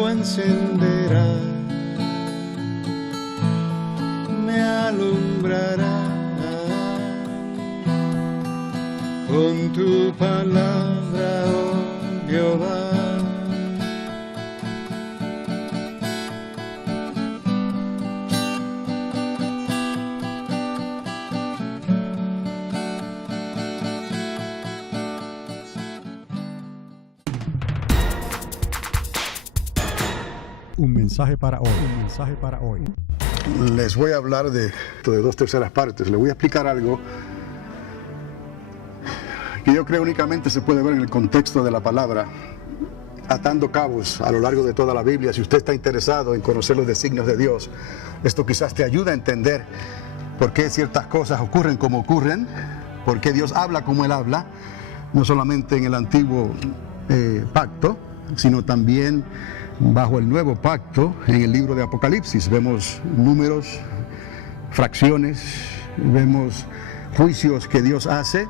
fuego encenderá, me alumbrará con tu palabra, oh Jehová. Un mensaje para hoy. Les voy a hablar de 2/3 partes. Les voy a explicar algo que yo creo únicamente se puede ver en el contexto de la palabra, atando cabos a lo largo de toda la Biblia. Si usted está interesado en conocer los designios de Dios, esto quizás te ayude a entender por qué ciertas cosas ocurren como ocurren, por qué Dios habla como Él habla, no solamente en el antiguo pacto, sino también bajo el nuevo pacto. En el libro de Apocalipsis vemos números, fracciones, vemos juicios que Dios hace,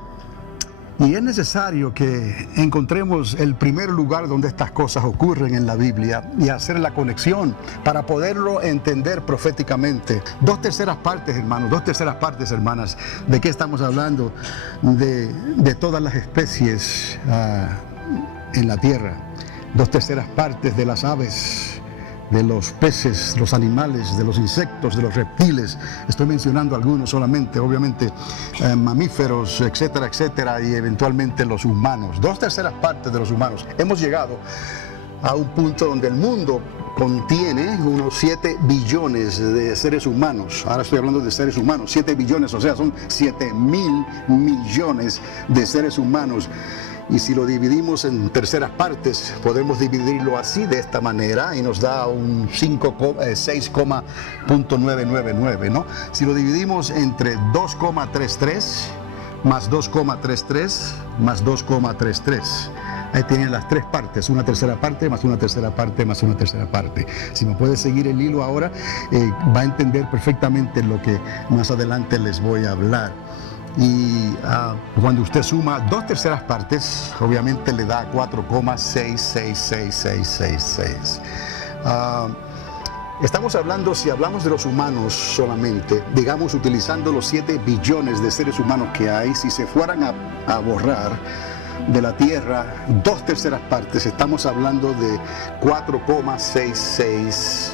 y es necesario que encontremos el primer lugar donde estas cosas ocurren en la Biblia y hacer la conexión para poderlo entender proféticamente. 2/3 partes, hermanos, 2/3 partes, hermanas. ¿De qué estamos hablando? De todas las especies en la tierra. 2/3 partes de las aves, de los peces, los animales, de los insectos, de los reptiles. Estoy mencionando algunos solamente, obviamente mamíferos, etcétera, etcétera, y eventualmente los humanos. 2/3 partes de los humanos. Hemos llegado a un punto donde el mundo contiene unos 7 billones de seres humanos. Ahora estoy hablando de seres humanos, 7 billones, o sea, son 7.000 millones de seres humanos. Y si lo dividimos en terceras partes, podemos dividirlo así, de esta manera, y nos da un 6,999, ¿no? Si lo dividimos entre 2,33 más 2,33 más 2,33, ahí tienen las 3 partes, una tercera parte más una tercera parte más una tercera parte. Si me puede seguir el hilo ahora, va a entender perfectamente lo que más adelante les voy a hablar. Y cuando usted suma 2/3 partes, obviamente le da 4,66666. Estamos hablando, si hablamos de los humanos solamente, digamos utilizando los 7 billones de seres humanos que hay, si se fueran a borrar de la tierra 2/3 partes, estamos hablando de 4,66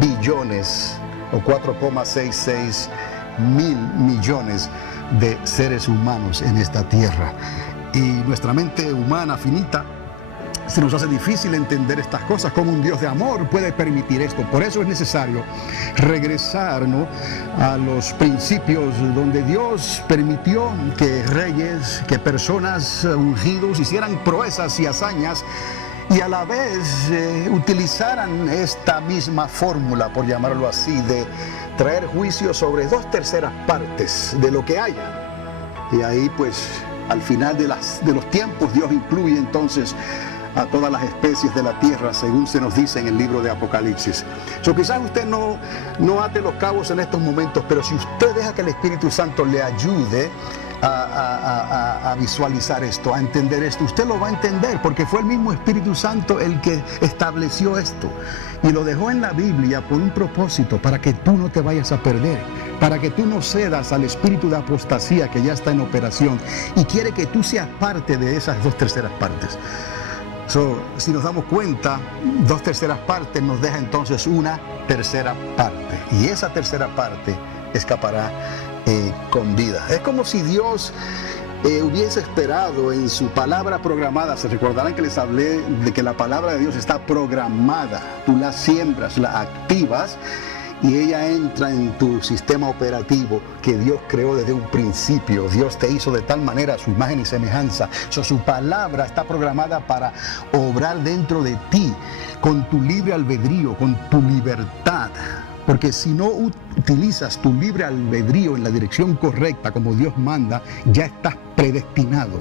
billones o 4,66 mil millones de seres humanos en esta tierra. Y nuestra mente humana finita se nos hace difícil entender estas cosas. Como un Dios de amor puede permitir esto. Por eso es necesario regresar, ¿no?, a los principios donde Dios permitió que reyes, que personas ungidos hicieran proezas y hazañas, y a la vez utilizaran esta misma fórmula, por llamarlo así, de traer juicio sobre 2/3 partes de lo que haya. Y ahí, pues, al final de los tiempos, Dios incluye entonces a todas las especies de la tierra, según se nos dice en el libro de Apocalipsis. Quizás usted no ate los cabos en estos momentos, pero si usted deja que el Espíritu Santo le ayude a visualizar esto, a entender esto, usted lo va a entender, porque fue el mismo Espíritu Santo el que estableció esto y lo dejó en la Biblia por un propósito, para que tú no te vayas a perder, para que tú no cedas al espíritu de apostasía que ya está en operación y quiere que tú seas parte de esas 2/3 partes. Si nos damos cuenta, 2/3 partes nos deja entonces una tercera parte, y esa tercera parte escapará con vida. Es como si Dios hubiese esperado en su palabra programada. Se recordarán que les hablé de que la palabra de Dios está programada. Tú la siembras, la activas, y ella entra en tu sistema operativo que Dios creó desde un principio. Dios te hizo de tal manera a su imagen y semejanza. Su palabra está programada para obrar dentro de ti con tu libre albedrío, con tu libertad. Porque si no utilizas tu libre albedrío en la dirección correcta, como Dios manda, ya estás predestinado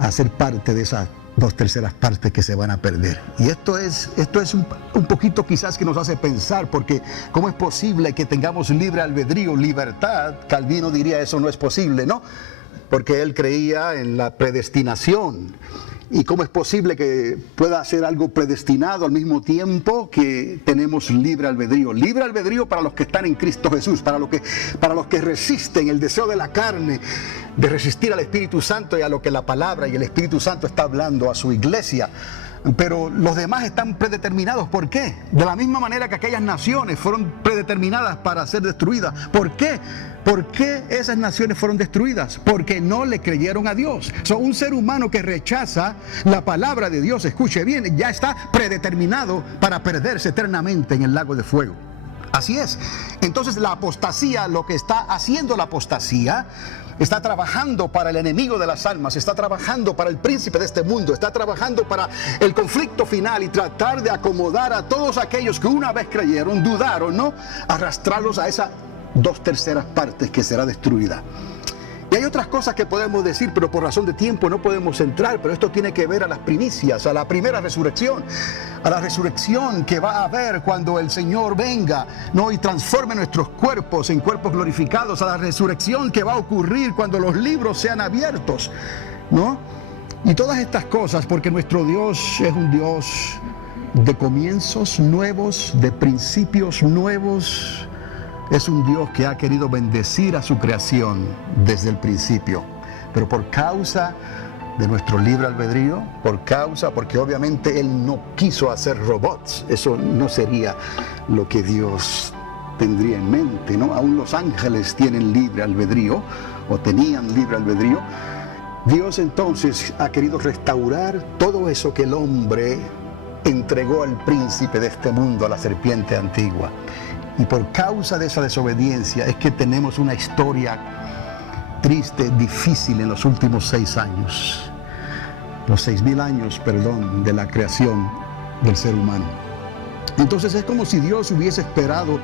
a ser parte de esas 2/3 partes que se van a perder. Y esto es un poquito quizás que nos hace pensar, porque ¿cómo es posible que tengamos libre albedrío, libertad? Calvino diría eso no es posible, ¿no? Porque él creía en la predestinación. ¿Y cómo es posible que pueda ser algo predestinado al mismo tiempo que tenemos libre albedrío? Libre albedrío para los que están en Cristo Jesús, para los que resisten el deseo de la carne, de resistir al Espíritu Santo y a lo que la palabra y el Espíritu Santo está hablando a su iglesia. Pero los demás están predeterminados. ¿Por qué? De la misma manera que aquellas naciones fueron predeterminadas para ser destruidas. ¿Por qué? ¿Por qué esas naciones fueron destruidas? Porque no le creyeron a Dios. Un ser humano que rechaza la palabra de Dios, escuche bien, ya está predeterminado para perderse eternamente en el lago de fuego. Así es. Entonces la apostasía, lo que está haciendo la apostasía, está trabajando para el enemigo de las almas, está trabajando para el príncipe de este mundo, está trabajando para el conflicto final y tratar de acomodar a todos aquellos que una vez creyeron, dudaron, ¿no? Arrastrarlos a esa 2/3 partes que será destruida. Y hay otras cosas que podemos decir, pero por razón de tiempo no podemos entrar, pero esto tiene que ver a las primicias, a la primera resurrección, a la resurrección que va a haber cuando el Señor venga, ¿no? Y transforme nuestros cuerpos en cuerpos glorificados, a la resurrección que va a ocurrir cuando los libros sean abiertos, ¿no? Y todas estas cosas, porque nuestro Dios es un Dios de comienzos nuevos, de principios nuevos. Es un Dios que ha querido bendecir a su creación desde el principio, pero por causa de nuestro libre albedrío, porque obviamente Él no quiso hacer robots, eso no sería lo que Dios tendría en mente, ¿no? Aún los ángeles tienen libre albedrío, o tenían libre albedrío. Dios entonces ha querido restaurar todo eso que el hombre entregó al príncipe de este mundo, a la serpiente antigua. Y por causa de esa desobediencia es que tenemos una historia triste, difícil en los últimos 6 años. Los 6,000 años, de la creación del ser humano. Entonces es como si Dios hubiese esperado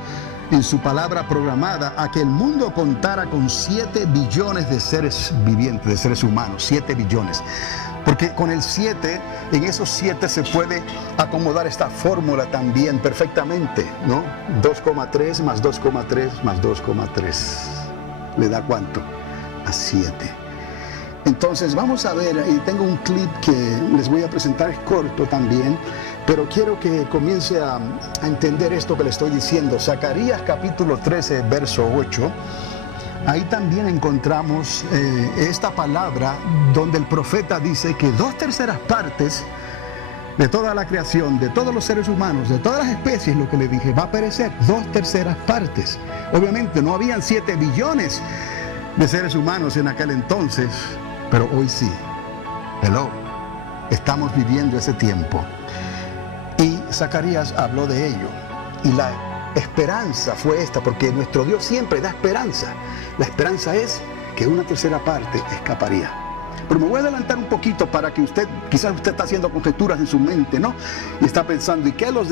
en su palabra programada a que el mundo contara con 7 billones de seres vivientes, de seres humanos, 7 billones. Porque con el 7, en esos 7 se puede acomodar esta fórmula también perfectamente, ¿no? 2,3 más 2,3 más 2,3. ¿Le da cuánto? A 7. Entonces vamos a ver, y tengo un clip que les voy a presentar, es corto también, pero quiero que comience a entender esto que le estoy diciendo. Zacarías capítulo 13, verso 8. Ahí también encontramos esta palabra donde el profeta dice que 2/3 partes de toda la creación, de todos los seres humanos, de todas las especies, lo que le dije, va a perecer. 2/3 partes. Obviamente no habían 7 billones de seres humanos en aquel entonces, pero hoy sí. Hello. Estamos viviendo ese tiempo. Y Zacarías habló de ello. Y la esperanza fue esta, porque nuestro Dios siempre da esperanza. La esperanza es que 1/3 parte escaparía. Pero me voy a adelantar un poquito para que quizás usted está haciendo conjeturas en su mente, ¿no? Y está pensando, ¿y qué los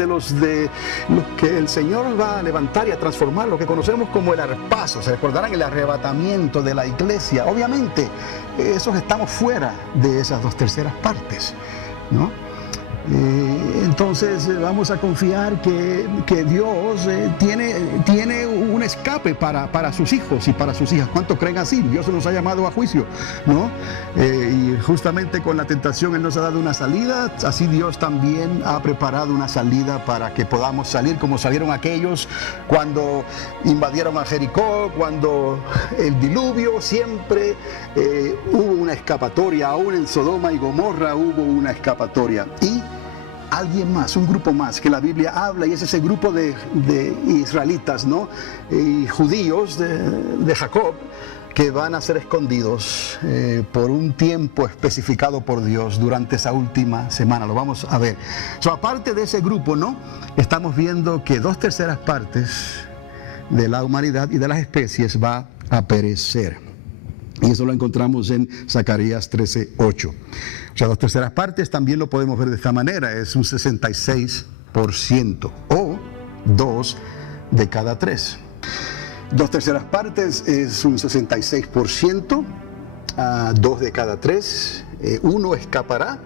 que el Señor va a levantar y a transformar, lo que conocemos como el arpazo? Se recordarán el arrebatamiento de la iglesia. Obviamente, esos estamos fuera de esas 2/3 partes, ¿no? Entonces vamos a confiar que Dios tiene un escape para sus hijos y para sus hijas. ¿Cuántos creen así? Dios nos ha llamado a juicio, ¿no? Y justamente con la tentación Él nos ha dado una salida. Así Dios también ha preparado una salida para que podamos salir como salieron aquellos cuando invadieron a Jericó, cuando el diluvio. Siempre hubo una escapatoria. Aún en Sodoma y Gomorra hubo una escapatoria. Y alguien más, un grupo más que la Biblia habla, y es ese grupo de israelitas, ¿no? Y judíos de Jacob, que van a ser escondidos por un tiempo especificado por Dios durante esa última semana. Lo vamos a ver. Aparte de ese grupo, ¿no? Estamos viendo que 2/3 partes de la humanidad y de las especies va a perecer. Y eso lo encontramos en Zacarías 13:8. 2/3 partes también lo podemos ver de esta manera. Es un 66% o 2 de cada 3. 2/3 partes es un 66%, 2 de cada 3, 1 escapará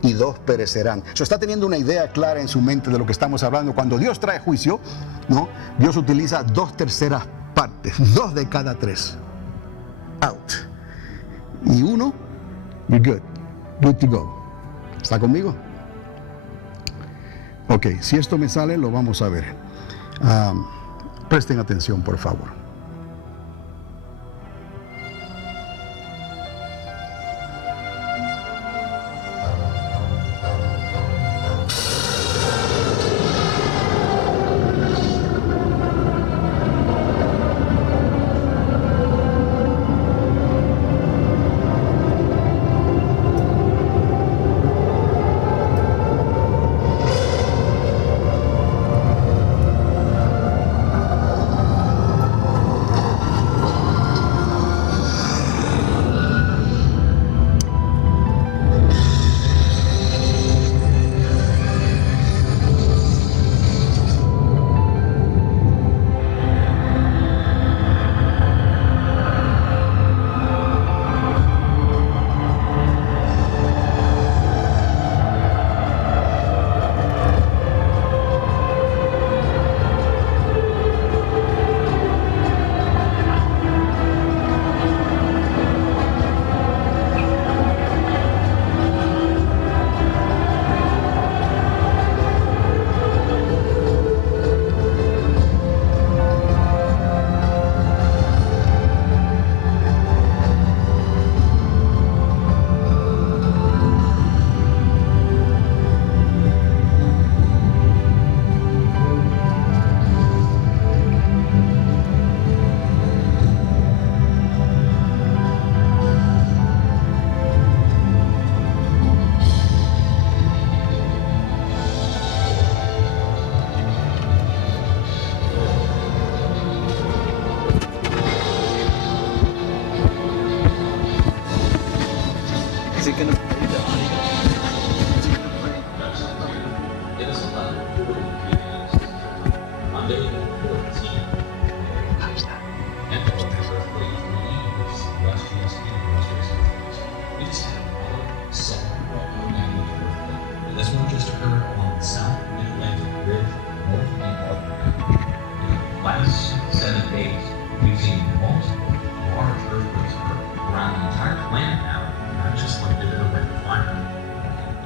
y 2 perecerán. Está teniendo una idea clara en su mente de lo que estamos hablando. Cuando Dios trae juicio, ¿no? Dios utiliza 2/3 partes, 2 de cada 3. Out. Y 1, you're good to go. ¿Está conmigo? Ok, si esto me sale, lo vamos a ver. Presten atención, por favor.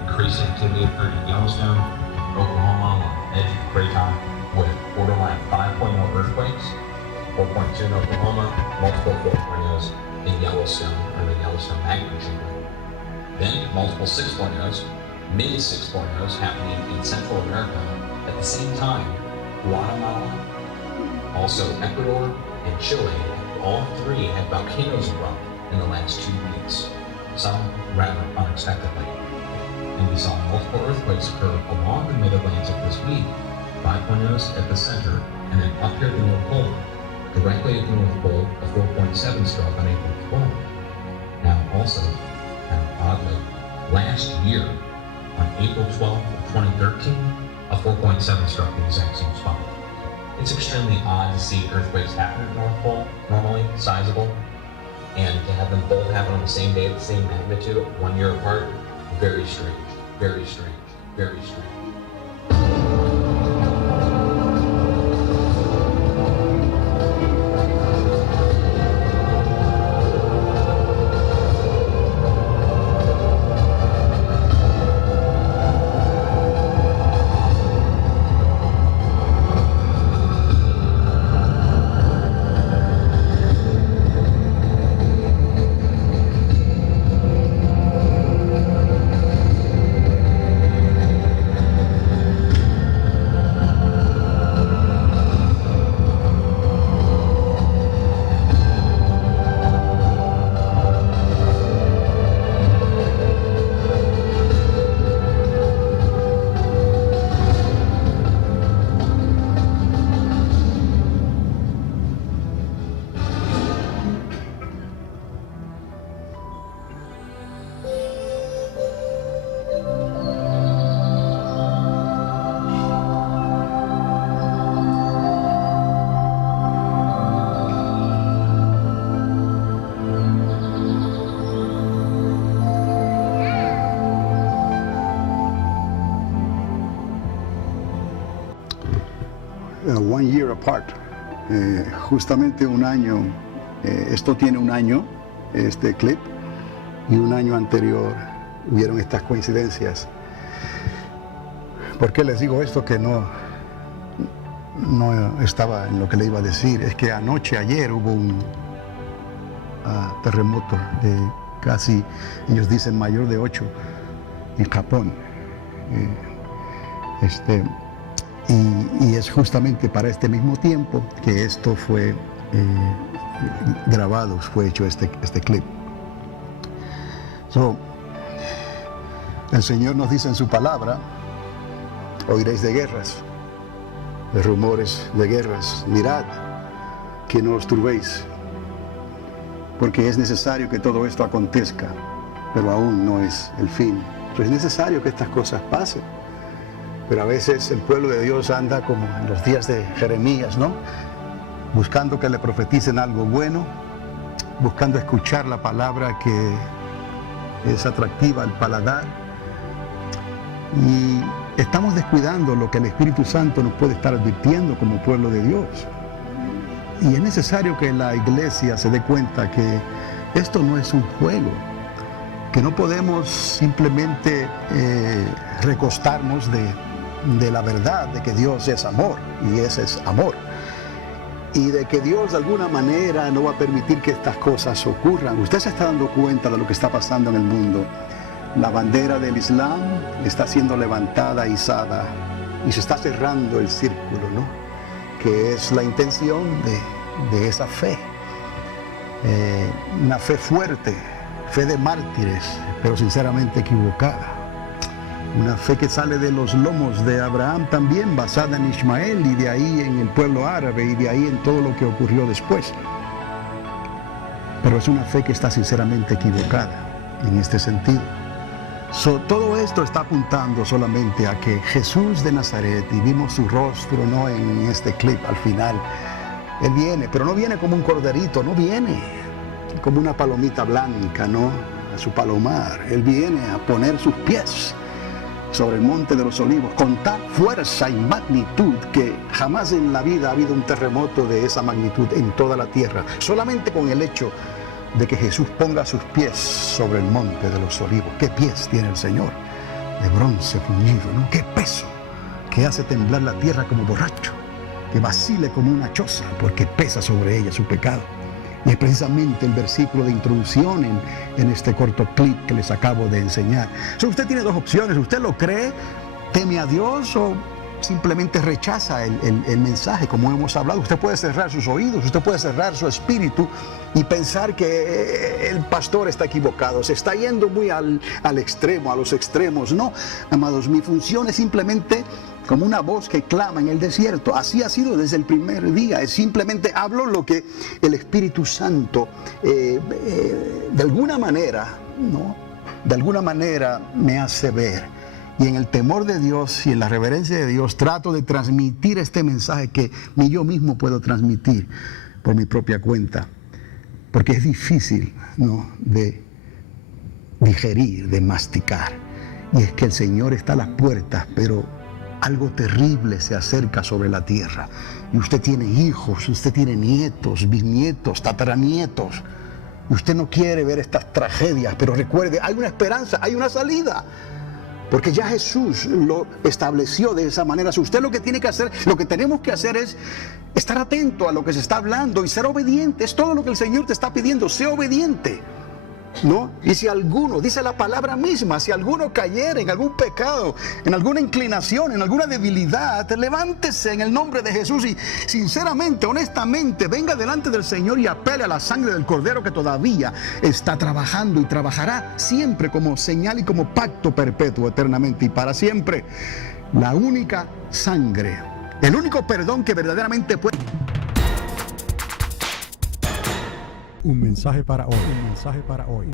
Increasing activity occurred in Yellowstone, Oklahoma, on the edge of Craton, with borderline 5.0 earthquakes, 4.2 in Oklahoma, multiple 4.0s in Yellowstone, or the Yellowstone magma chamber. Then multiple 6.0s, mini 6.0s happening in Central America at the same time. Guatemala, also Ecuador and Chile, all three had volcanoes erupt in the last 2 weeks, some rather unexpectedly. And we saw multiple earthquakes occur along the mid-Atlantic this week, 5.0s at the center, and then up here at the North Pole. Directly at the North Pole, a 4.7 struck on April 12th. Now also, kind of oddly, last year, on April 12th of 2013, a 4.7 struck the exact same spot. It's extremely odd to see earthquakes happen at the North Pole, normally sizable, and to have them both happen on the same day at the same magnitude, 1 year apart, very strange, very strange, very strange. One year apart, justamente un año, esto tiene un año, este clip, y un año anterior hubieron estas coincidencias. ¿Por qué les digo esto que no estaba en lo que le iba a decir? Es que ayer hubo un terremoto de casi, ellos dicen mayor de 8 en Japón. Y es justamente para este mismo tiempo que esto fue grabado, fue hecho este clip. El Señor nos dice en su palabra: oiréis de guerras, de rumores de guerras. Mirad que no os turbéis, porque es necesario que todo esto acontezca, pero aún no es el fin. Es necesario que estas cosas pasen. Pero a veces el pueblo de Dios anda como en los días de Jeremías, ¿no? Buscando que le profeticen algo bueno, buscando escuchar la palabra que es atractiva al paladar. Y estamos descuidando lo que el Espíritu Santo nos puede estar advirtiendo como pueblo de Dios. Y es necesario que la iglesia se dé cuenta que esto no es un juego, que no podemos simplemente recostarnos de la verdad de que Dios es amor, y ese es amor, y de que Dios de alguna manera no va a permitir que estas cosas ocurran. Usted se está dando cuenta de lo que está pasando en el mundo. La bandera del Islam está siendo levantada, izada, y se está cerrando el círculo, ¿no? Que es la intención de esa fe, una fe fuerte, fe de mártires, pero sinceramente equivocada. Una fe que sale de los lomos de Abraham también, basada en Ismael, y de ahí en el pueblo árabe, y de ahí en todo lo que ocurrió después. Pero es una fe que está sinceramente equivocada en este sentido. Todo esto está apuntando solamente a que Jesús de Nazaret, y vimos su rostro, ¿no?, en este clip al final. Él viene, pero no viene como un corderito, no viene como una palomita blanca, ¿no?, a su palomar. Él viene a poner sus pies sobre el monte de los olivos con tal fuerza y magnitud que jamás en la vida ha habido un terremoto de esa magnitud en toda la tierra. Solamente con el hecho de que Jesús ponga sus pies sobre el monte de los olivos. ¿Qué pies tiene el Señor? De bronce fundido, ¿no? ¡Qué peso! Que hace temblar la tierra como borracho, que vacile como una choza, porque pesa sobre ella su pecado. Y es precisamente el versículo de introducción en este corto clip que les acabo de enseñar. Usted tiene dos opciones: usted lo cree, teme a Dios, o simplemente rechaza el mensaje, como hemos hablado. Usted puede cerrar sus oídos, usted puede cerrar su espíritu y pensar que el pastor está equivocado, se está yendo muy al extremo, a los extremos. No, amados, mi función es simplemente como una voz que clama en el desierto. Así ha sido desde el primer día. Es simplemente hablo lo que el Espíritu Santo de alguna manera, ¿no?, de alguna manera me hace ver. Y en el temor de Dios y en la reverencia de Dios trato de transmitir este mensaje que ni yo mismo puedo transmitir por mi propia cuenta, porque es difícil, ¿no?, de digerir, de masticar. Y es que el Señor está a las puertas, pero algo terrible se acerca sobre la tierra. Y usted tiene hijos, usted tiene nietos, bisnietos, tataranietos. Y usted no quiere ver estas tragedias, pero recuerde, hay una esperanza, hay una salida. Porque ya Jesús lo estableció de esa manera. Si usted lo que tiene que hacer, lo que tenemos que hacer es estar atento a lo que se está hablando y ser obediente. Es todo lo que el Señor te está pidiendo, sé obediente, ¿no? Y si alguno, dice la palabra misma, si alguno cayera en algún pecado, en alguna inclinación, en alguna debilidad, levántese en el nombre de Jesús y sinceramente, honestamente, venga delante del Señor y apele a la sangre del Cordero, que todavía está trabajando y trabajará siempre como señal y como pacto perpetuo, eternamente y para siempre. La única sangre, el único perdón que verdaderamente puede... Un mensaje para hoy. Un mensaje para hoy.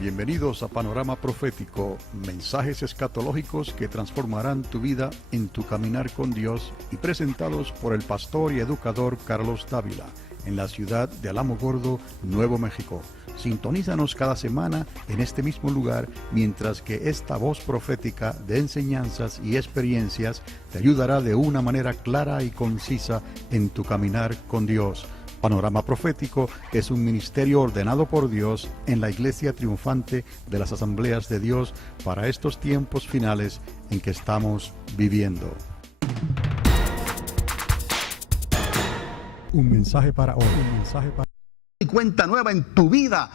Bienvenidos a Panorama Profético, mensajes escatológicos que transformarán tu vida en tu caminar con Dios, y presentados por el pastor y educador Carlos Dávila, en la ciudad de Alamogordo, Nuevo México. Sintonízanos cada semana en este mismo lugar, mientras que esta voz profética de enseñanzas y experiencias te ayudará de una manera clara y concisa en tu caminar con Dios. Panorama Profético es un ministerio ordenado por Dios en la Iglesia Triunfante de las Asambleas de Dios para estos tiempos finales en que estamos viviendo. Un mensaje para hoy. Un mensaje para Y cuenta nueva en tu vida,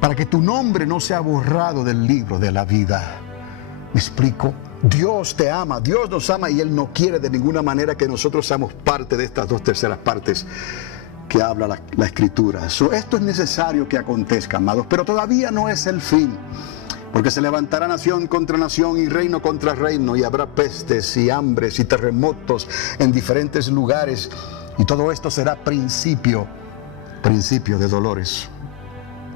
para que tu nombre no sea borrado del libro de la vida. ¿Me explico? Dios te ama, Dios nos ama y Él no quiere de ninguna manera que nosotros seamos parte de estas 2/3 partes que habla la Escritura. Esto es necesario que acontezca, amados, pero todavía no es el fin. Porque se levantará nación contra nación y reino contra reino, y habrá pestes y hambres y terremotos en diferentes lugares. Y todo esto será principio de dolores.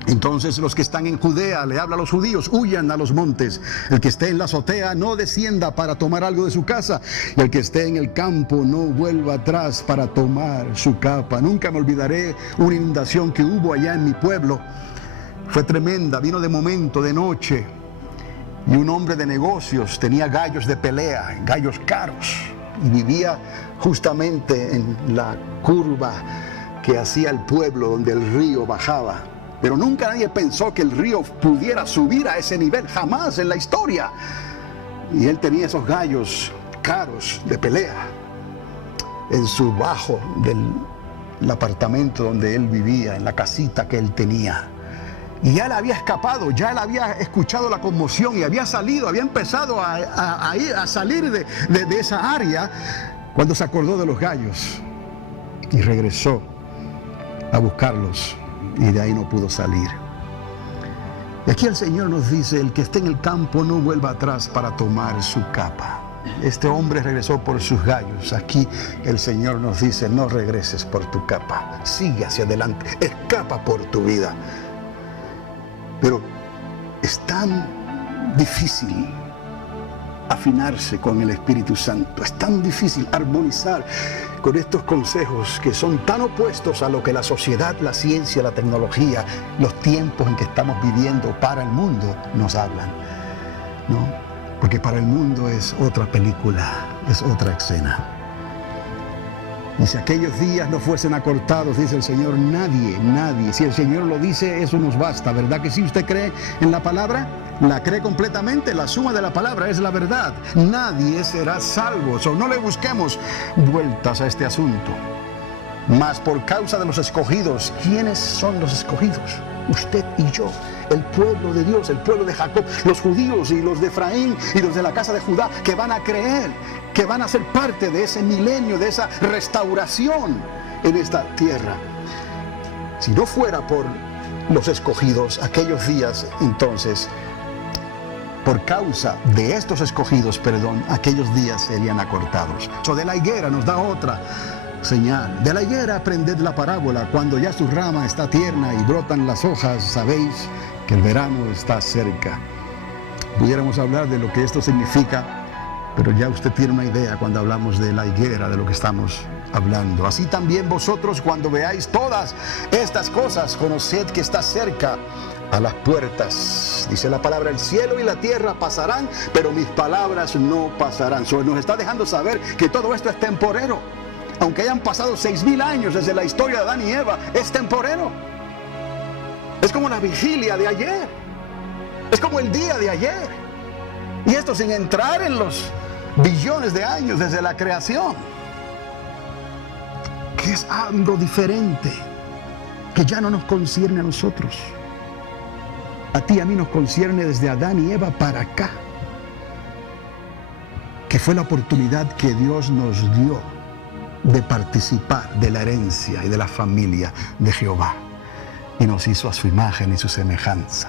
Entonces los que están en Judea, le habla a los judíos, huyan a los montes. El que esté en la azotea no descienda para tomar algo de su casa, y el que esté en el campo no vuelva atrás para tomar su capa. Nunca me olvidaré una inundación que hubo allá en mi pueblo. Fue tremenda, vino de momento, de noche, y un hombre de negocios tenía gallos de pelea, gallos caros, y vivía justamente en la curva que hacía el pueblo donde el río bajaba. Pero nunca nadie pensó que el río pudiera subir a ese nivel, jamás en la historia. Y él tenía esos gallos caros de pelea en su bajo del apartamento donde él vivía, en la casita que él tenía. Y ya él había escapado, ya él había escuchado la conmoción y había salido, había empezado a salir de esa área cuando se acordó de los gallos y regresó a buscarlos. Y de ahí no pudo salir. Y aquí el Señor nos dice: el que esté en el campo no vuelva atrás para tomar su capa. Este hombre regresó por sus gallos. Aquí el Señor nos dice: no regreses por tu capa, sigue hacia adelante, escapa por tu vida. Pero es tan difícil afinarse con el Espíritu Santo, es tan difícil armonizar con estos consejos que son tan opuestos a lo que la sociedad, la ciencia, la tecnología, los tiempos en que estamos viviendo para el mundo nos hablan, ¿no? Porque para el mundo es otra película, es otra escena. Y si aquellos días no fuesen acortados, dice el Señor, nadie, si el Señor lo dice, eso nos basta, ¿verdad que sí? ¿Usted cree en la palabra? ¿La cree completamente? La suma de la palabra es la verdad. Nadie será salvo. No le busquemos vueltas a este asunto. Mas por causa de los escogidos, ¿quiénes son los escogidos? Usted y yo, el pueblo de Dios, el pueblo de Jacob, los judíos y los de Efraín y los de la casa de Judá, que van a creer, que van a ser parte de ese milenio, de esa restauración en esta tierra. Si no fuera por los escogidos, aquellos días, entonces, por causa de estos escogidos, aquellos días serían acortados. De la higuera nos da otra señal. De la higuera aprended la parábola: cuando ya su rama está tierna y brotan las hojas, sabéis que el verano está cerca. Pudiéramos hablar de lo que esto significa, pero ya usted tiene una idea cuando hablamos de la higuera, de lo que estamos hablando. Así también vosotros, cuando veáis todas estas cosas, conoced que está cerca, a las puertas. Dice la palabra: el cielo y la tierra pasarán, pero mis palabras no pasarán. Nos está dejando saber que todo esto es temporero. Aunque hayan pasado 6,000 años desde la historia de Adán y Eva, es temporero. Es como la vigilia de ayer. Es como el día de ayer. Y esto sin entrar en los billones de años desde la creación. Que es algo diferente, que ya no nos concierne a nosotros. A ti y a mí nos concierne desde Adán y Eva para acá. Que fue la oportunidad que Dios nos dio de participar de la herencia y de la familia de Jehová. Y nos hizo a su imagen y su semejanza.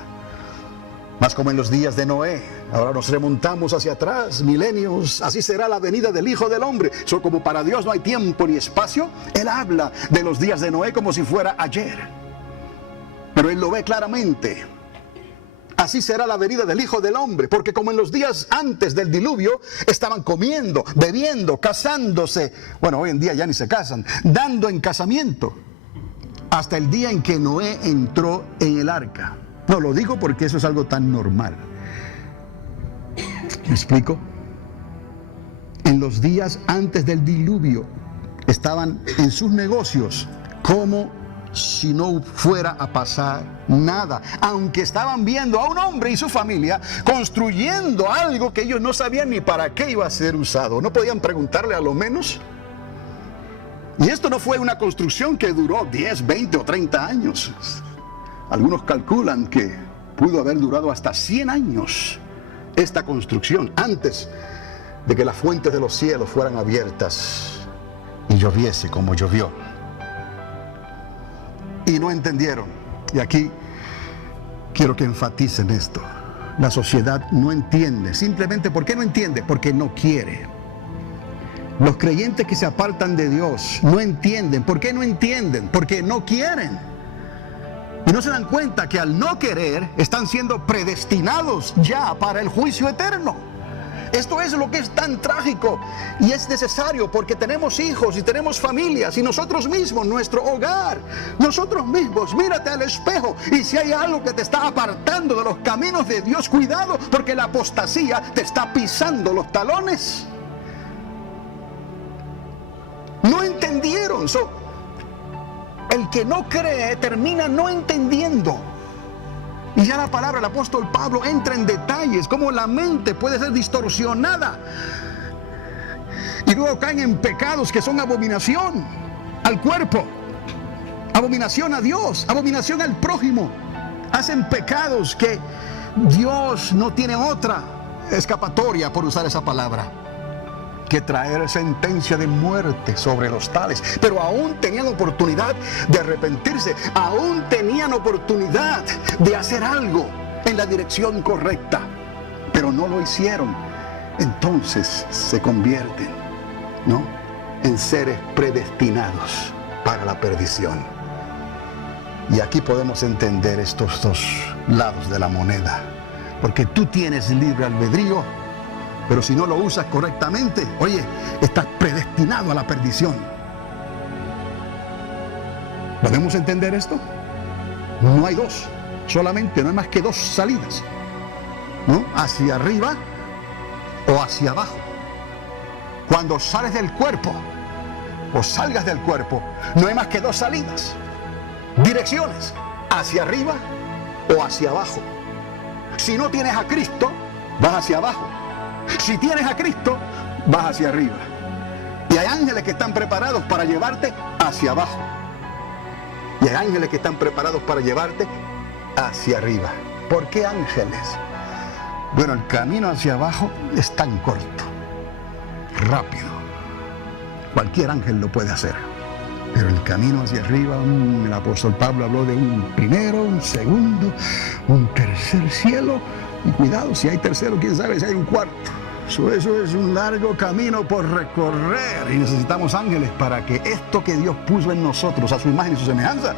Más como en los días de Noé. Ahora nos remontamos hacia atrás, milenios. Así será la venida del Hijo del Hombre. Como para Dios no hay tiempo ni espacio, Él habla de los días de Noé como si fuera ayer. Pero Él lo ve claramente. Así será la venida del Hijo del Hombre, porque como en los días antes del diluvio, estaban comiendo, bebiendo, casándose. Bueno, hoy en día ya ni se casan, dando en casamiento, hasta el día en que Noé entró en el arca. No, lo digo porque eso es algo tan normal. ¿Me explico? En los días antes del diluvio, estaban en sus negocios, como si no fuera a pasar nada, aunque estaban viendo a un hombre y su familia construyendo algo que ellos no sabían ni para qué iba a ser usado. ¿No podían preguntarle a lo menos? Y esto no fue una construcción que duró 10, 20 o 30 años. Algunos calculan que pudo haber durado hasta 100 años esta construcción, antes de que las fuentes de los cielos fueran abiertas y lloviese como llovió. Y no entendieron. Y aquí quiero que enfaticen esto. La sociedad no entiende. Simplemente, ¿por qué no entiende? Porque no quiere. Los creyentes que se apartan de Dios no entienden. ¿Por qué no entienden? Porque no quieren. Y no se dan cuenta que al no querer están siendo predestinados ya para el juicio eterno. Esto es lo que es tan trágico y es necesario, porque tenemos hijos y tenemos familias y nosotros mismos, nuestro hogar, nosotros mismos, mírate al espejo, y si hay algo que te está apartando de los caminos de Dios, cuidado, porque la apostasía te está pisando los talones. No entendieron. El que no cree termina no entendiendo. Y ya la palabra del apóstol Pablo entra en detalles, cómo la mente puede ser distorsionada. Y luego caen en pecados que son abominación al cuerpo, abominación a Dios, abominación al prójimo. Hacen pecados que Dios no tiene otra escapatoria, por usar esa palabra, que traer sentencia de muerte sobre los tales. Pero aún tenían oportunidad de arrepentirse, aún tenían oportunidad de hacer algo en la dirección correcta, pero no lo hicieron. Entonces se convierten, ¿no?, en seres predestinados para la perdición. Y aquí podemos entender estos dos lados de la moneda, porque tú tienes libre albedrío, pero si no lo usas correctamente, oye, estás predestinado a la perdición. ¿Podemos entender esto? No hay dos, solamente, no hay más que dos salidas, ¿no? Hacia arriba o hacia abajo. Cuando sales del cuerpo o salgas del cuerpo, no hay más que dos salidas, direcciones, hacia arriba o hacia abajo. Si no tienes a Cristo, vas hacia abajo. Si tienes a Cristo, vas hacia arriba. Y hay ángeles que están preparados para llevarte hacia abajo. Y hay ángeles que están preparados para llevarte hacia arriba. ¿Por qué ángeles? Bueno, el camino hacia abajo es tan corto, rápido. Cualquier ángel lo puede hacer. Pero el camino hacia arriba, el apóstol Pablo habló de un primero, un segundo, un tercer cielo. Y cuidado, si hay tercero, quién sabe si hay un cuarto. Eso es un largo camino por recorrer. Y necesitamos ángeles para que esto que Dios puso en nosotros, a su imagen y su semejanza,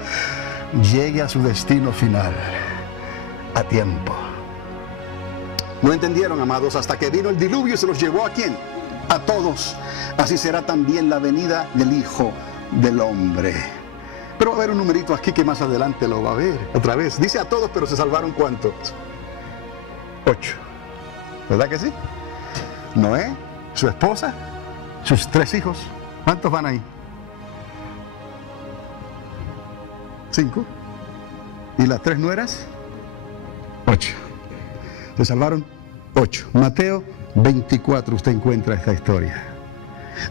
llegue a su destino final a tiempo. No entendieron, amados, hasta que vino el diluvio y se los llevó ¿a quién? A todos. Así será también la venida del Hijo del Hombre. Pero va a haber un numerito aquí que más adelante lo va a ver otra vez. Dice a todos, pero se salvaron ¿cuántos? 8. ¿Verdad que sí? Noé, su esposa, sus 3 hijos. ¿Cuántos van ahí? 5. ¿Y las 3 nueras? 8. Se salvaron 8. Mateo 24, usted encuentra esta historia.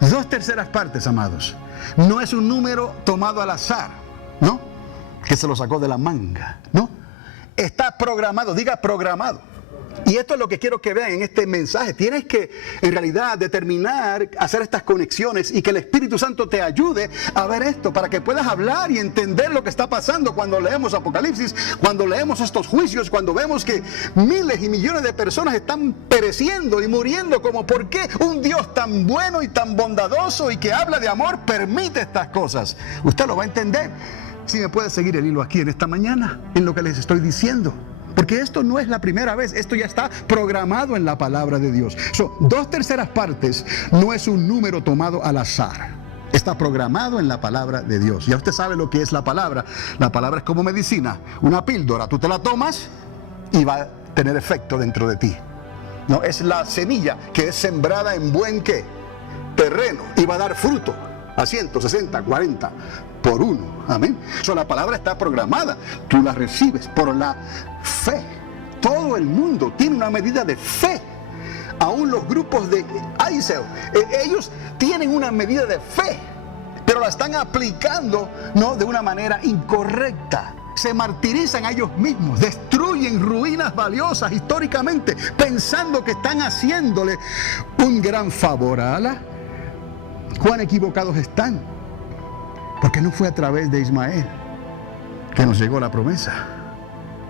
2/3 partes, amados. No es un número tomado al azar, ¿no? Que se lo sacó de la manga, ¿no? Está programado, diga programado. Y esto es lo que quiero que vean en este mensaje. Tienes que, en realidad, determinar, hacer estas conexiones y que el Espíritu Santo te ayude a ver esto, para que puedas hablar y entender lo que está pasando cuando leemos Apocalipsis, cuando leemos estos juicios, cuando vemos que miles y millones de personas están pereciendo y muriendo. Como ¿por qué un Dios tan bueno y tan bondadoso y que habla de amor permite estas cosas? Usted lo va a entender si me puede seguir el hilo aquí en esta mañana, en lo que les estoy diciendo. Porque esto no es la primera vez, esto ya está programado en la palabra de Dios. 2/3 partes no es un número tomado al azar. Está programado en la palabra de Dios. Ya usted sabe lo que es la palabra. La palabra es como medicina, una píldora. Tú te la tomas y va a tener efecto dentro de ti. No, es la semilla que es sembrada en buen ¿qué? Terreno y va a dar fruto a 160, 40 por uno. Amén. La palabra está programada. Tú la recibes por la fe. Todo el mundo tiene una medida de fe. Aún los grupos de Aisel, ellos tienen una medida de fe, pero la están aplicando, ¿no?, de una manera incorrecta. Se martirizan a ellos mismos, destruyen ruinas valiosas históricamente, pensando que están haciéndole un gran favor a Alá. ¿Cuán equivocados están? Porque no fue a través de Ismael que nos llegó la promesa,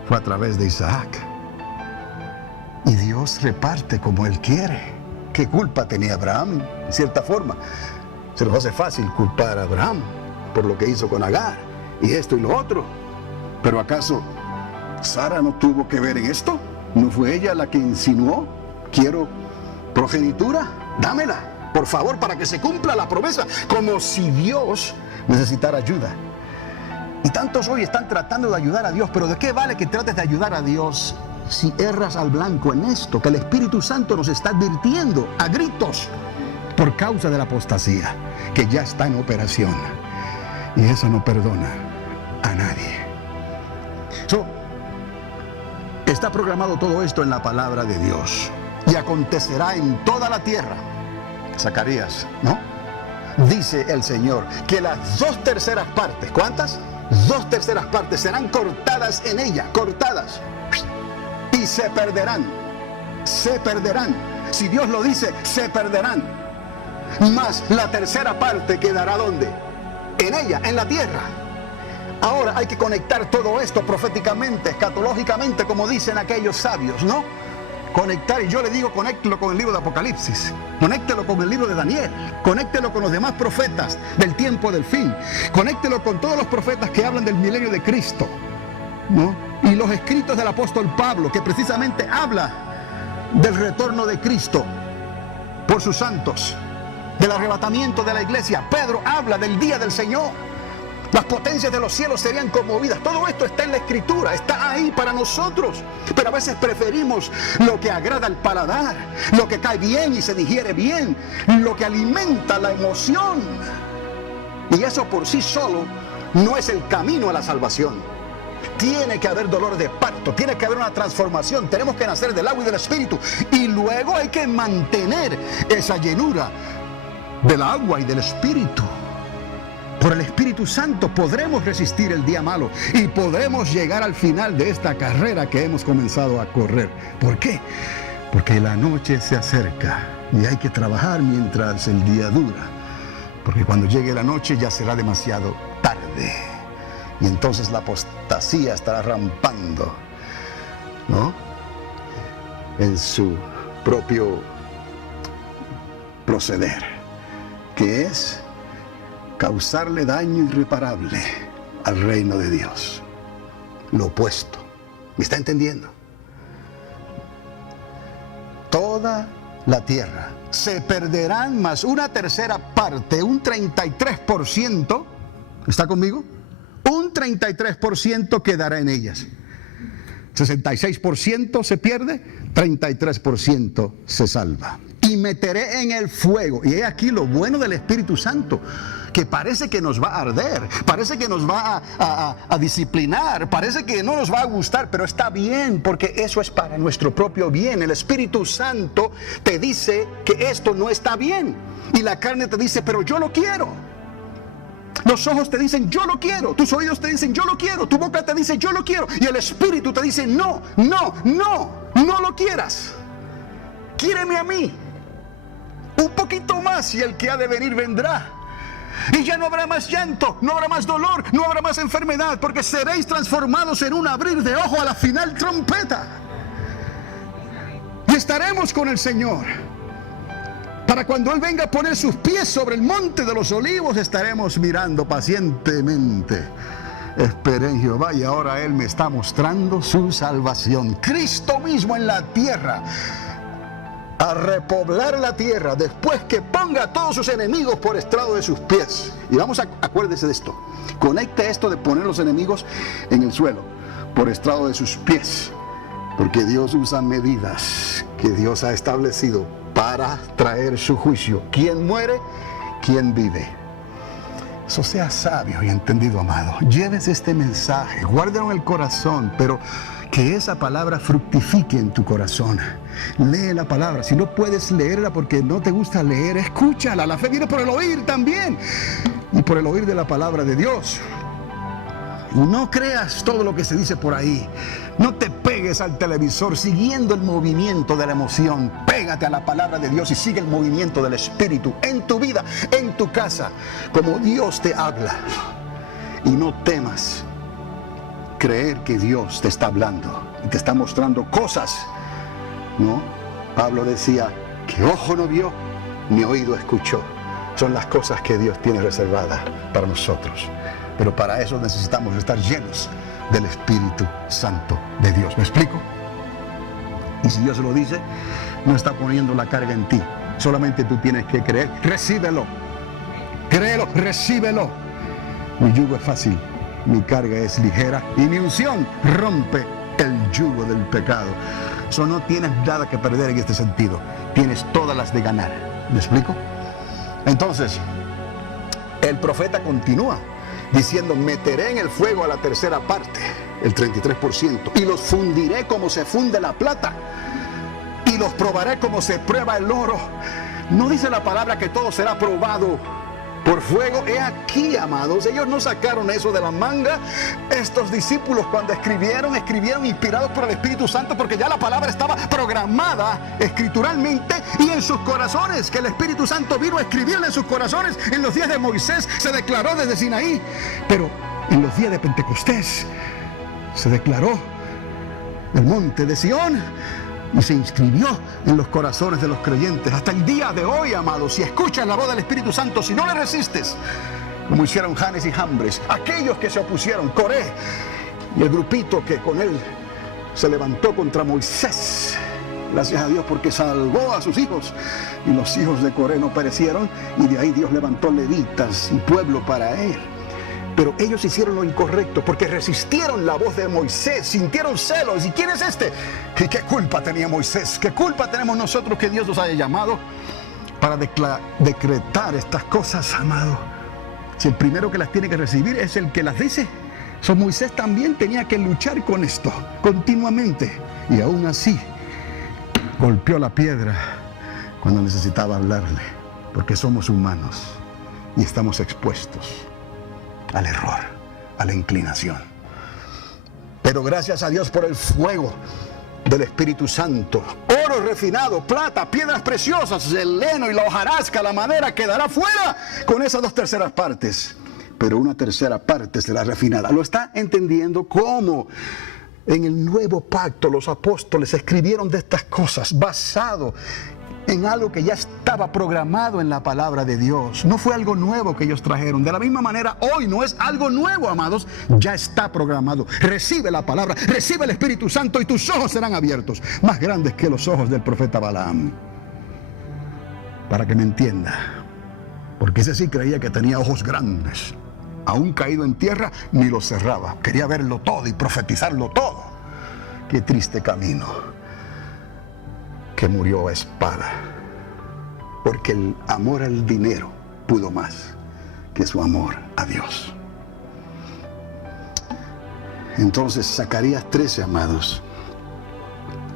fue a través de Isaac. Y Dios reparte como Él quiere. ¿Qué culpa tenía Abraham? En cierta forma, se nos hace fácil culpar a Abraham por lo que hizo con Agar y esto y lo otro. Pero ¿acaso Sara no tuvo que ver en esto? ¿No fue ella la que insinuó? Quiero progenitura, dámela, por favor, para que se cumpla la promesa, como si Dios necesitara ayuda. Y tantos hoy están tratando de ayudar a Dios, pero ¿de qué vale que trates de ayudar a Dios si erras al blanco en esto? Que el Espíritu Santo nos está advirtiendo a gritos por causa de la apostasía, que ya está en operación. Y eso no perdona a nadie. Está programado todo esto en la palabra de Dios. Y acontecerá en toda la tierra. Zacarías, ¿no? Dice el Señor que las 2/3 partes, ¿cuántas? 2/3 partes serán cortadas en ella, cortadas. Y se perderán. Se perderán. Si Dios lo dice, se perderán. Mas la 1/3 parte quedará ¿dónde? En ella, en la tierra. Ahora hay que conectar todo esto proféticamente, escatológicamente, como dicen aquellos sabios, ¿no? Conectar, y yo le digo, conéctelo con el libro de Apocalipsis, conéctelo con el libro de Daniel, conéctelo con los demás profetas del tiempo del fin, conéctelo con todos los profetas que hablan del milenio de Cristo, ¿no? Y los escritos del apóstol Pablo, que precisamente habla del retorno de Cristo por sus santos, del arrebatamiento de la iglesia. Pedro habla del día del Señor. Las potencias de los cielos serían conmovidas. Todo esto está en la Escritura, está ahí para nosotros. Pero a veces preferimos lo que agrada al paladar, lo que cae bien y se digiere bien, lo que alimenta la emoción. Y eso por sí solo no es el camino a la salvación. Tiene que haber dolor de parto, tiene que haber una transformación. Tenemos que nacer del agua y del Espíritu. Y luego hay que mantener esa llenura del agua y del Espíritu. Por el Espíritu Santo podremos resistir el día malo y podremos llegar al final de esta carrera que hemos comenzado a correr. ¿Por qué? Porque la noche se acerca y hay que trabajar mientras el día dura. Porque cuando llegue la noche ya será demasiado tarde. Y entonces la apostasía estará rampando, ¿no?, en su propio proceder, que es causarle daño irreparable al reino de Dios. Lo opuesto. ¿Me está entendiendo? Toda la tierra se perderán, más una 1/3 parte, un 33%, ¿está conmigo? Un 33% quedará en ellas. 66% se pierde, 33% se salva. Y meteré en el fuego. Y he aquí lo bueno del Espíritu Santo, que parece que nos va a arder, parece que nos va a disciplinar, parece que no nos va a gustar, pero está bien, porque eso es para nuestro propio bien. El Espíritu Santo te dice que esto no está bien, y la carne te dice, pero yo lo quiero. Los ojos te dicen, yo lo quiero. Tus oídos te dicen, yo lo quiero. Tu boca te dice, yo lo quiero. Y el Espíritu te dice, no, no, no, no lo quieras. Quiéreme a mí. Un poquito más y el que ha de venir vendrá. Y ya no habrá más llanto, no habrá más dolor, no habrá más enfermedad, porque seréis transformados en un abrir de ojo a la final trompeta. Y estaremos con el Señor. Para cuando Él venga a poner sus pies sobre el monte de los olivos, estaremos mirando pacientemente. Esperé en Jehová y ahora Él me está mostrando su salvación. Cristo mismo en la tierra, a repoblar la tierra después que ponga a todos sus enemigos por estrado de sus pies. Y vamos a, acuérdese de esto, conecte esto de poner los enemigos en el suelo por estrado de sus pies, porque Dios usa medidas que Dios ha establecido para traer su juicio. ¿Quién muere? ¿Quién vive? So, sea sabio y entendido, amado. Llévese este mensaje, guárdalo en el corazón, pero que esa palabra fructifique en tu corazón. Lee la palabra. Si no puedes leerla porque no te gusta leer, escúchala. La fe viene por el oír también, y por el oír de la palabra de Dios. Y no creas todo lo que se dice por ahí. No te pegues al televisor siguiendo el movimiento de la emoción. Pégate a la palabra de Dios y sigue el movimiento del Espíritu en tu vida, en tu casa, como Dios te habla. Y no temas creer que Dios te está hablando y te está mostrando cosas, ¿no? Pablo decía que ojo no vio, ni oído escuchó. Son las cosas que Dios tiene reservadas para nosotros. Pero para eso necesitamos estar llenos del Espíritu Santo de Dios. ¿Me explico? Y si Dios lo dice, no está poniendo la carga en ti. Solamente tú tienes que creer. Recíbelo. Créelo, recíbelo. Mi yugo es fácil, mi carga es ligera y mi unción rompe el yugo del pecado. So, no tienes nada que perder en este sentido. Tienes todas las de ganar. ¿Me explico? Entonces, el profeta continúa diciendo: meteré en el fuego a la tercera parte, el 33%, y los fundiré como se funde la plata, y los probaré como se prueba el oro. No dice la palabra que todo será probado por fuego. He aquí, amados, ellos no sacaron eso de la manga. Estos discípulos, cuando escribieron inspirados por el Espíritu Santo, porque ya la palabra estaba programada escrituralmente y en sus corazones, que el Espíritu Santo vino a escribirla en sus corazones. En los días de Moisés se declaró desde Sinaí, pero en los días de Pentecostés se declaró del monte de Sión y se inscribió en los corazones de los creyentes. Hasta el día de hoy, amados, si escuchas la voz del Espíritu Santo, si no le resistes, como hicieron Janes y Jambres, aquellos que se opusieron, Coré y el grupito que con él se levantó contra Moisés, gracias a Dios porque salvó a sus hijos, y los hijos de Coré no perecieron, y de ahí Dios levantó levitas y pueblo para él. Pero ellos hicieron lo incorrecto porque resistieron la voz de Moisés, sintieron celos. ¿Y quién es este? ¿Y qué culpa tenía Moisés? ¿Qué culpa tenemos nosotros que Dios nos haya llamado para decretar estas cosas, amado? Si el primero que las tiene que recibir es el que las dice. So, Moisés también tenía que luchar con esto continuamente, y aún así golpeó la piedra cuando necesitaba hablarle, porque somos humanos y estamos expuestos al error, a la inclinación. Pero gracias a Dios por el fuego del Espíritu Santo, oro refinado, plata, piedras preciosas, el heno y la hojarasca, la madera quedará fuera con esas 2/3 partes, pero 1/3 parte será refinada. ¿Lo está entendiendo? ¿Cómo? En el nuevo pacto los apóstoles escribieron de estas cosas basado en algo que ya estaba programado en la palabra de Dios. No fue algo nuevo que ellos trajeron. De la misma manera, hoy no es algo nuevo, amados. Ya está programado. Recibe la palabra, recibe el Espíritu Santo y tus ojos serán abiertos, más grandes que los ojos del profeta Balaam. Para que me entienda, porque ese sí creía que tenía ojos grandes. Aún caído en tierra, ni los cerraba. Quería verlo todo y profetizarlo todo. Qué triste camino, que murió a espada, porque el amor al dinero pudo más que su amor a Dios. Entonces, Zacarías 13, amados,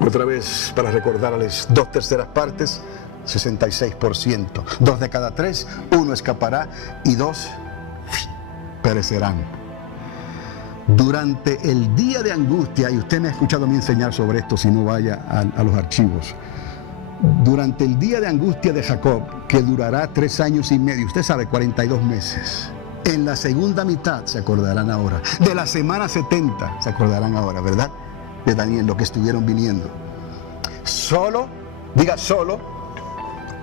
otra vez para recordarles, 2/3 partes, 66%. 2 de cada 3, 1 escapará y 2 perecerán. Durante el día de angustia, y usted me ha escuchado a mí enseñar sobre esto, si no vaya a los archivos. Durante el día de angustia de Jacob, que durará 3 años y medio, usted sabe, 42 meses. En la segunda mitad, se acordarán ahora, de la semana 70, se acordarán ahora, ¿verdad? De Daniel, lo que estuvieron viniendo. Solo, diga solo,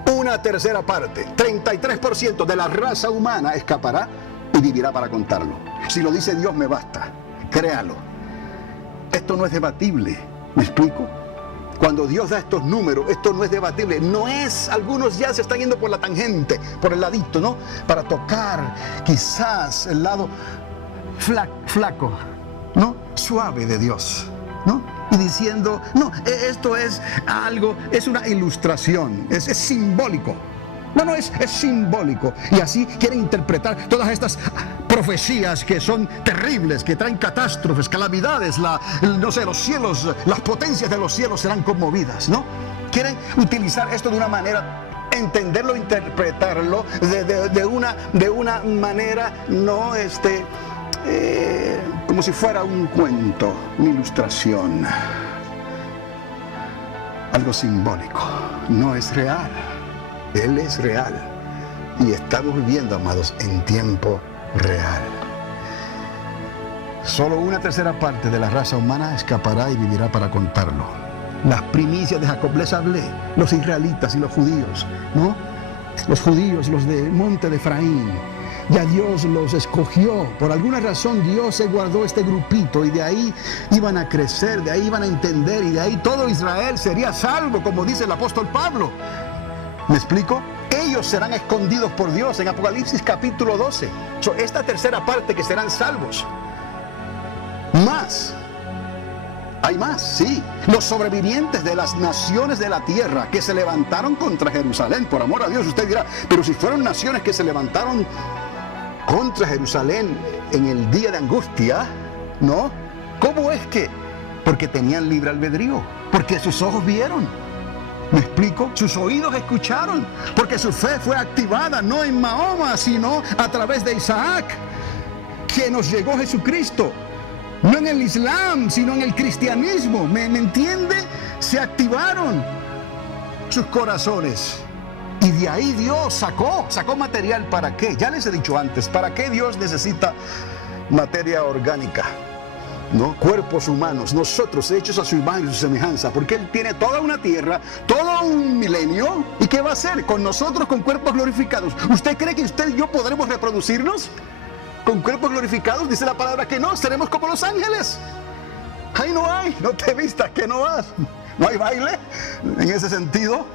1/3 parte, 33% de la raza humana escapará y vivirá para contarlo. Si lo dice Dios, me basta. Créalo. Esto no es debatible. ¿Me explico? Cuando Dios da estos números, esto no es debatible. No es, algunos ya se están yendo por la tangente, por el ladito, ¿no? Para tocar quizás el lado flaco, ¿no? Suave de Dios, ¿no? Y diciendo, no, esto es algo, es una ilustración, es simbólico. No, es simbólico. Y así quieren interpretar todas estas profecías que son terribles, que traen catástrofes, calamidades, los cielos, las potencias de los cielos serán conmovidas, ¿no? Quieren utilizar esto de una manera, entenderlo, interpretarlo de una manera, no como si fuera un cuento, una ilustración, algo simbólico. No es real. Él es real. Y estamos viviendo, amados, en tiempo real. Solo una tercera parte de la raza humana escapará y vivirá para contarlo. Las primicias de Jacob les hablé, los israelitas y los judíos, ¿no? Los judíos, los del monte de Efraín. Ya Dios los escogió. Por alguna razón Dios se guardó este grupito y de ahí iban a crecer, de ahí iban a entender y de ahí todo Israel sería salvo, como dice el apóstol Pablo. ¿Me explico? Ellos serán escondidos por Dios en Apocalipsis capítulo 12. Esta tercera parte que serán salvos. Más. Hay más, sí. Los sobrevivientes de las naciones de la tierra que se levantaron contra Jerusalén. Por amor a Dios, usted dirá, pero si fueron naciones que se levantaron contra Jerusalén en el día de angustia, ¿no? ¿Cómo es que? Porque tenían libre albedrío. Porque sus ojos vieron. ¿Me explico? Sus oídos escucharon, porque su fe fue activada no en Mahoma, sino a través de Isaac, que nos llegó Jesucristo. No en el Islam, sino en el cristianismo. ¿Me entiende? Se activaron sus corazones. Y de ahí Dios sacó material. ¿Para qué? Ya les he dicho antes, ¿para qué Dios necesita materia orgánica? ¿No? Cuerpos humanos, nosotros hechos a su imagen y su semejanza, porque Él tiene toda una tierra, todo un milenio. ¿Y qué va a hacer con nosotros con cuerpos glorificados? ¿Usted cree que usted y yo podremos reproducirnos con cuerpos glorificados? Dice la palabra que no, seremos como los ángeles. Ahí no hay, no te vistas que no vas, no hay baile en ese sentido.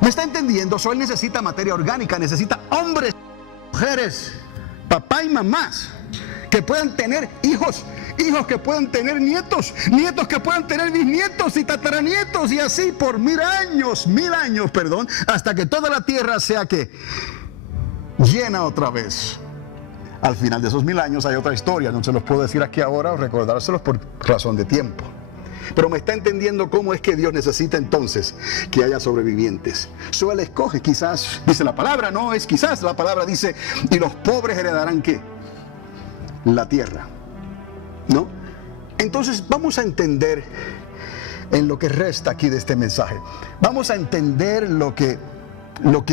¿Me está entendiendo? Él necesita materia orgánica, necesita hombres, mujeres, papá y mamás que puedan tener hijos que puedan tener nietos que puedan tener bisnietos y tataranietos, y así por mil años, hasta que toda la tierra sea que llena otra vez. Al final de esos 1000 años hay otra historia, no se los puedo decir aquí ahora o recordárselos por razón de tiempo. Pero me está entendiendo cómo es que Dios necesita entonces que haya sobrevivientes. Él escoge, quizás, dice la palabra, no es quizás, la palabra dice, y los pobres heredarán ¿qué? La tierra, ¿no? Entonces vamos a entender en lo que resta aquí de este mensaje. Vamos a entender lo que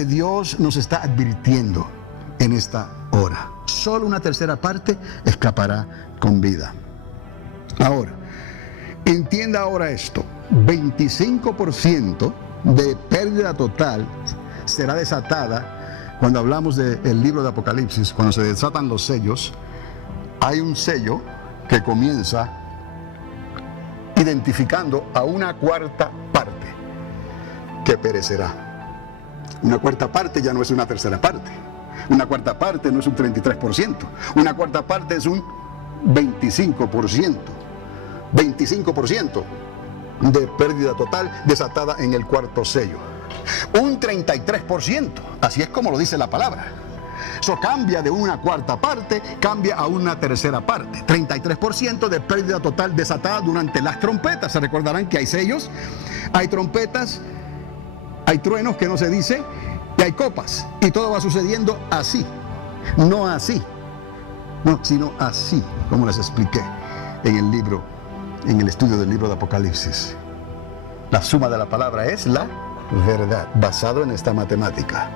Dios nos está advirtiendo en esta hora. Solo una tercera parte escapará con vida. Ahora, entienda ahora esto. 25% de pérdida total será desatada cuando hablamos del libro de Apocalipsis, cuando se desatan los sellos. Hay un sello que comienza identificando a una cuarta parte que perecerá. Una cuarta parte ya no es una tercera parte. Una cuarta parte no es un 33%. Una cuarta parte es un 25%. 25% de pérdida total desatada en el cuarto sello. Un 33%. Así es como lo dice la palabra. Eso cambia de una cuarta parte, cambia a una tercera parte. 33% de pérdida total desatada durante las trompetas. Se recordarán que hay sellos, hay trompetas, hay truenos que no se dice, y hay copas. Y todo va sucediendo así. No así, no, sino así, como les expliqué en el libro, en el estudio del libro de Apocalipsis. La suma de la palabra es la verdad, basado en esta matemática.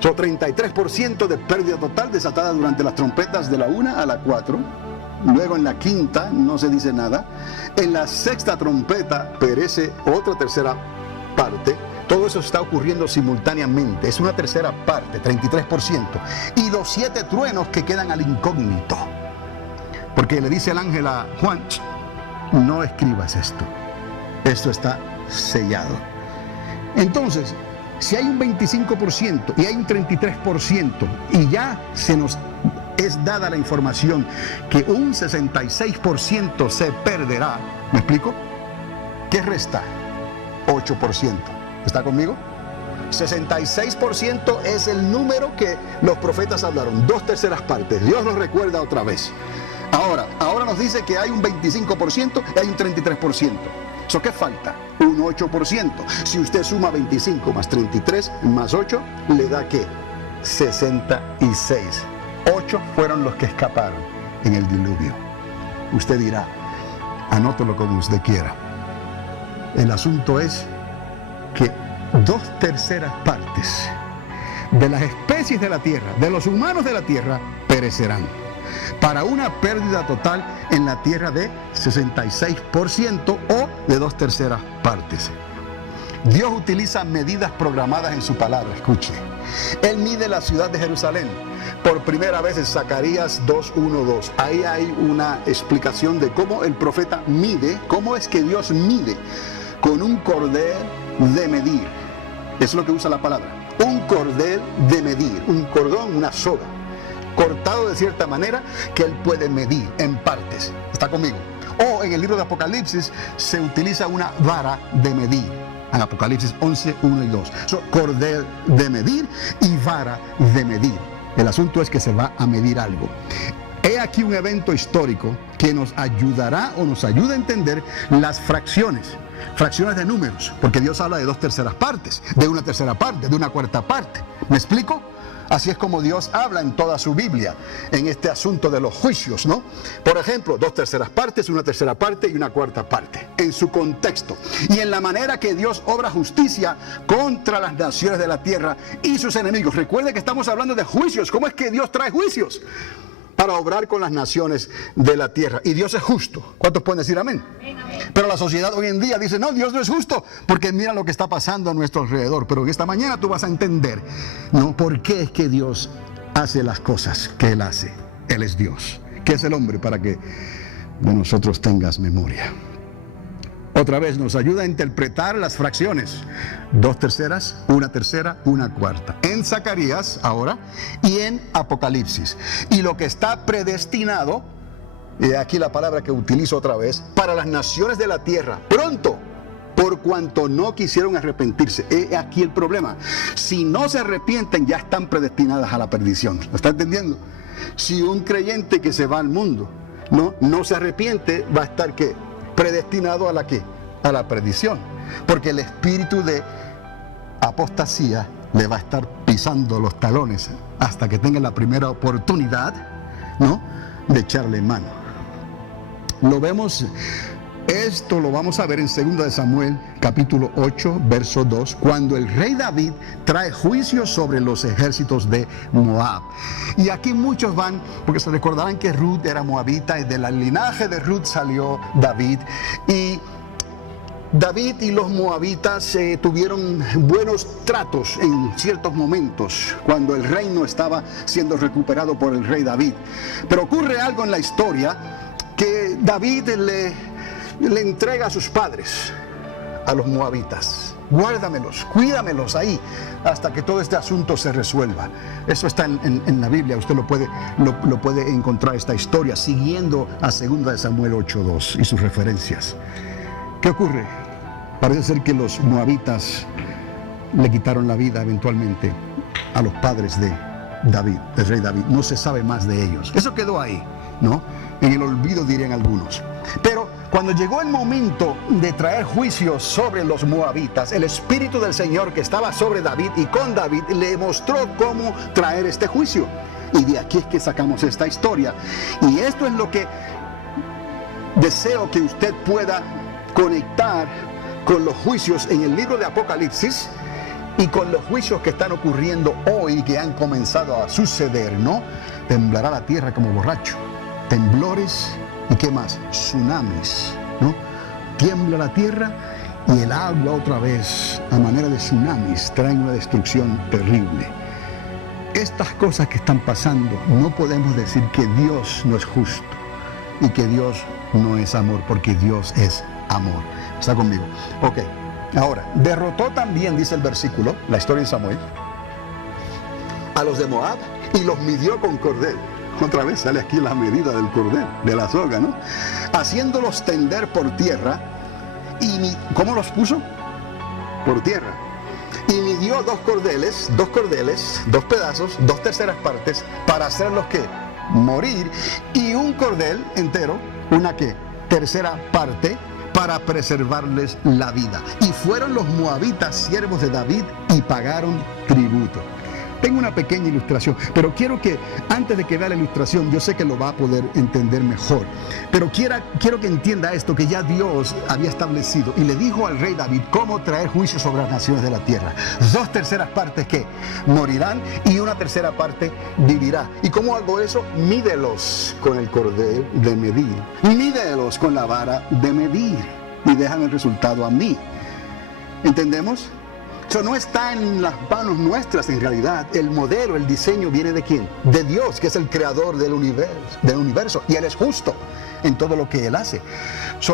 33% de pérdida total desatada durante las trompetas de la 1 a la 4. Luego en la quinta no se dice nada. En la sexta trompeta perece otra tercera parte. Todo eso está ocurriendo simultáneamente. Es una tercera parte, 33%. Y los 7 truenos que quedan al incógnito. Porque le dice el ángel a Juan, no escribas esto. Esto está sellado. Entonces, si hay un 25% y hay un 33% y ya se nos es dada la información que un 66% se perderá, ¿me explico? ¿Qué resta? 8%. ¿Está conmigo? 66% es el número que los profetas hablaron, 2/3 partes. Dios los recuerda otra vez. Ahora nos dice que hay un 25% y hay un 33%. ¿Eso qué falta? Un 8%. Si usted suma 25 más 33 más 8, le da ¿qué? 66. 8 fueron los que escaparon en el diluvio. Usted dirá, anótelo como usted quiera. El asunto es que 2/3 partes de las especies de la tierra, de los humanos de la tierra, perecerán, para una pérdida total en la tierra de 66% o de 2/3 partes. Dios utiliza medidas programadas en su palabra, escuche. Él mide la ciudad de Jerusalén. Por primera vez en Zacarías 2:1-2. Ahí hay una explicación de cómo el profeta mide, cómo es que Dios mide con un cordel de medir. Eso es lo que usa la palabra. Un cordel de medir, un cordón, una soga, cortado de cierta manera que él puede medir en partes. ¿Está conmigo? O en el libro de Apocalipsis se utiliza una vara de medir. En Apocalipsis 11:1-2. Cordel de medir y vara de medir. El asunto es que se va a medir algo. He aquí un evento histórico que nos ayudará o nos ayuda a entender las fracciones de números, porque Dios habla de 2/3 partes, de 1/3 parte, de 1/4 parte. ¿Me explico? Así es como Dios habla en toda su Biblia, en este asunto de los juicios, ¿no? Por ejemplo, 2/3 partes, 1/3 parte y 1/4 parte, en su contexto. Y en la manera que Dios obra justicia contra las naciones de la tierra y sus enemigos. Recuerde que estamos hablando de juicios. ¿Cómo es que Dios trae juicios? Para obrar con las naciones de la tierra. Y Dios es justo. ¿Cuántos pueden decir amén? Pero la sociedad hoy en día dice, no, Dios no es justo, porque mira lo que está pasando a nuestro alrededor. Pero en esta mañana tú vas a entender, ¿no? ¿Por qué es que Dios hace las cosas que Él hace? Él es Dios. ¿Qué es el hombre para que de nosotros tengas memoria? Otra vez nos ayuda a interpretar las fracciones. 2/3, 1/3, 1/4. En Zacarías ahora y en Apocalipsis. Y lo que está predestinado, y aquí la palabra que utilizo otra vez, para las naciones de la tierra, pronto, por cuanto no quisieron arrepentirse. He aquí el problema. Si no se arrepienten, ya están predestinadas a la perdición. ¿Lo está entendiendo? Si un creyente que se va al mundo no se arrepiente, va a estar ¿qué? Predestinado a la ¿qué? A la perdición. Porque el espíritu de apostasía le va a estar pisando los talones hasta que tenga la primera oportunidad, ¿no?, de echarle mano. Lo vemos, esto lo vamos a ver en 2 de Samuel, capítulo 8, verso 2, cuando el rey David trae juicio sobre los ejércitos de Moab. Y aquí muchos van, porque se recordarán que Ruth era moabita, y del linaje de Ruth salió David. Y David y los moabitas tuvieron buenos tratos en ciertos momentos, cuando el reino estaba siendo recuperado por el rey David. Pero ocurre algo en la historia, que David le entrega a sus padres, a los moabitas. Guárdamelos, cuídamelos ahí, hasta que todo este asunto se resuelva. Eso está en la Biblia, usted lo puede encontrar, esta historia, siguiendo a 2 de Samuel 8:2 y sus referencias. ¿Qué ocurre? Parece ser que los moabitas le quitaron la vida eventualmente a los padres de David, del rey David. No se sabe más de ellos. Eso quedó ahí, ¿no? En el olvido, dirían algunos. Pero cuando llegó el momento de traer juicio sobre los moabitas, el Espíritu del Señor que estaba sobre David y con David le mostró cómo traer este juicio. Y de aquí es que sacamos esta historia. Y esto es lo que deseo que usted pueda conectar con los juicios en el libro de Apocalipsis y con los juicios que están ocurriendo hoy, que han comenzado a suceder, ¿no? Temblará la tierra como borracho. Temblores y ¿qué más? Tsunamis, ¿no? Tiembla la tierra y el agua otra vez, a manera de tsunamis, traen una destrucción terrible. Estas cosas que están pasando, no podemos decir que Dios no es justo y que Dios no es amor, porque Dios es amor. ¿Está conmigo? Ok. Ahora, derrotó también, dice el versículo, la historia de Samuel, a los de Moab y los midió con cordel. Otra vez sale aquí la medida del cordel, de la soga, ¿no? Haciéndolos tender por tierra. ¿Y cómo los puso? Por tierra. y midió dos cordeles, dos pedazos, 2/3 partes, para hacerlos que morir, y un cordel entero, una que tercera parte, para preservarles la vida. Y fueron los moabitas siervos de David y pagaron tributo. Tengo una pequeña ilustración, pero quiero que antes de que vea la ilustración, yo sé que lo va a poder entender mejor, pero quiero que entienda esto, que ya Dios había establecido y le dijo al rey David cómo traer juicio sobre las naciones de la tierra. 2/3 partes que morirán y 1/3 parte vivirá. ¿Y cómo hago eso? Mídelos con el cordel de medir, mídelos con la vara de medir y dejan el resultado a mí. ¿Entendemos? Eso no está en las manos nuestras en realidad. El modelo, el diseño viene de ¿quién? De Dios, que es el creador del universo. Y Él es justo en todo lo que Él hace.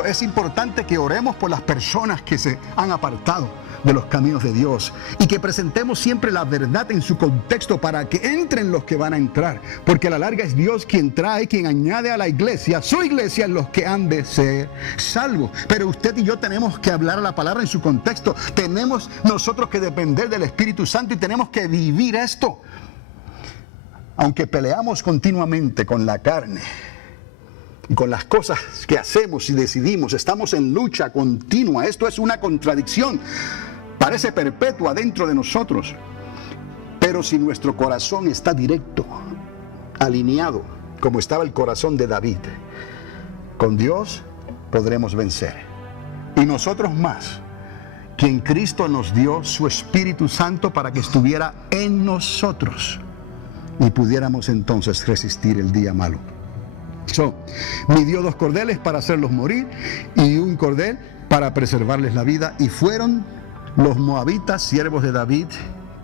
Es importante que oremos por las personas que se han apartado de los caminos de Dios y que presentemos siempre la verdad en su contexto para que entren los que van a entrar, porque a la larga es Dios quien trae, quien añade a la iglesia, su iglesia, los que han de ser salvos. Pero usted y yo tenemos que hablar la palabra en su contexto, tenemos nosotros que depender del Espíritu Santo y tenemos que vivir esto. Aunque peleamos continuamente con la carne y con las cosas que hacemos y decidimos, estamos en lucha continua. Esto es una contradicción. Parece perpetua dentro de nosotros, pero si nuestro corazón está directo, alineado, como estaba el corazón de David, con Dios podremos vencer. Y nosotros más, quien Cristo nos dio su Espíritu Santo para que estuviera en nosotros y pudiéramos entonces resistir el día malo. Midió 2 cordeles para hacerlos morir y un cordel para preservarles la vida, y fueron los moabitas siervos de David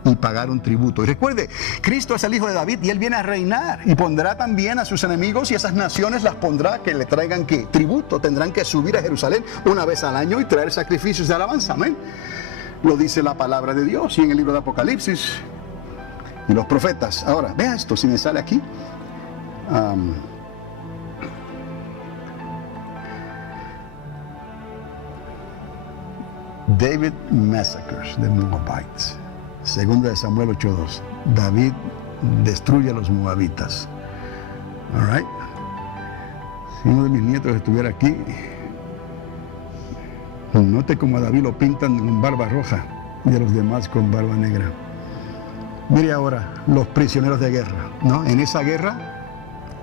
y pagaron tributo. Y recuerde, Cristo es el hijo de David y Él viene a reinar y pondrá también a sus enemigos, y esas naciones las pondrá que le traigan ¿qué? Tributo. Tendrán que subir a Jerusalén una vez al año y traer sacrificios de alabanza. Amén. Lo dice la palabra de Dios y en el libro de Apocalipsis y los profetas. Ahora, vea esto, si me sale aquí. David massacres the Moabites. Segunda de Samuel 8:2. David destruye a los moabitas. All right. Si uno de mis nietos estuviera aquí, note como a David lo pintan con barba roja y a los demás con barba negra. Mire ahora los prisioneros de guerra, ¿no? En esa guerra,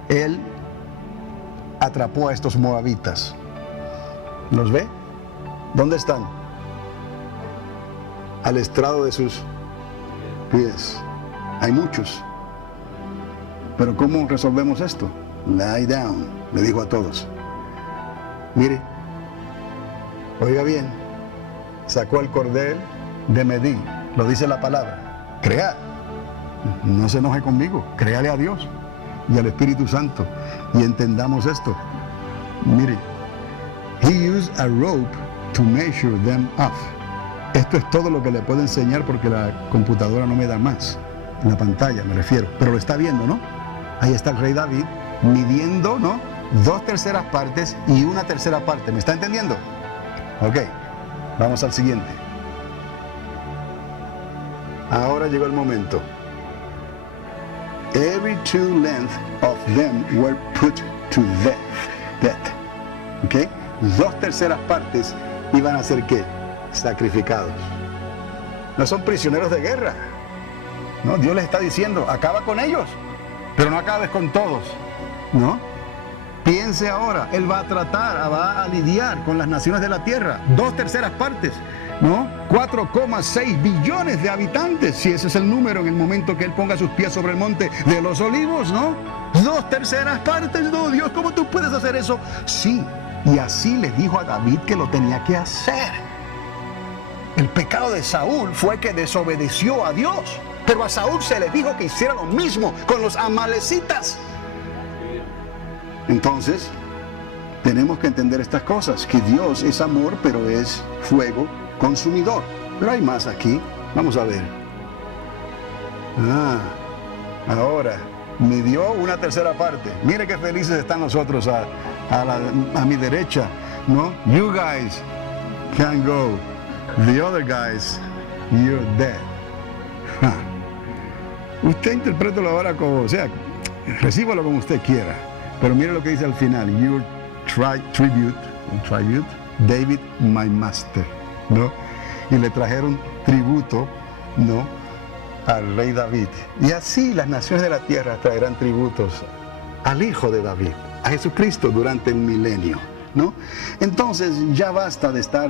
él atrapó a estos moabitas. ¿Los ve? ¿Dónde están? Al estrado de sus pies. Hay muchos. Pero ¿cómo resolvemos esto? Lie down, le dijo a todos. Mire, oiga bien, sacó el cordel de medir, lo dice la palabra. Crea, no se enoje conmigo, créale a Dios y al Espíritu Santo y entendamos esto. Mire, he used a rope to measure them up. Esto es todo lo que le puedo enseñar porque la computadora no me da más. En la pantalla me refiero. Pero lo está viendo, ¿no? Ahí está el rey David midiendo, ¿no? 2/3 partes y 1/3 parte. ¿Me está entendiendo? Ok. Vamos al siguiente. Ahora llegó el momento. Every 2 lengths of them were put to death. Ok. 2/3 partes iban a ser ¿qué? Sacrificados. No son prisioneros de guerra. No, Dios les está diciendo, acaba con ellos, pero no acabes con todos. ¿No? Piense ahora, Él va a tratar, va a lidiar con las naciones de la tierra. 2/3 partes, ¿no? 4,6 billones de habitantes, si ese es el número en el momento que Él ponga sus pies sobre el monte de los olivos, ¿no? 2/3 partes, no, Dios, ¿cómo tú puedes hacer eso? Sí, y así le dijo a David que lo tenía que hacer. El pecado de Saúl fue que desobedeció a Dios, pero a Saúl se le dijo que hiciera lo mismo con los amalecitas. Entonces, tenemos que entender estas cosas, que Dios es amor, pero es fuego consumidor. Pero hay más aquí, vamos a ver. Ahora, midió 1/3 parte. Mire qué felices están nosotros a mi derecha, ¿no? You guys can go. The other guys you're dead. Ja. Usted interprétalo ahora como, o sea, recíbalo como usted quiera. Pero mire lo que dice al final, your tribute, David, my master, ¿no? Y le trajeron tributo, ¿no?, al rey David. Y así las naciones de la tierra traerán tributos al hijo de David, a Jesucristo, durante el milenio, ¿no? Entonces ya basta de estar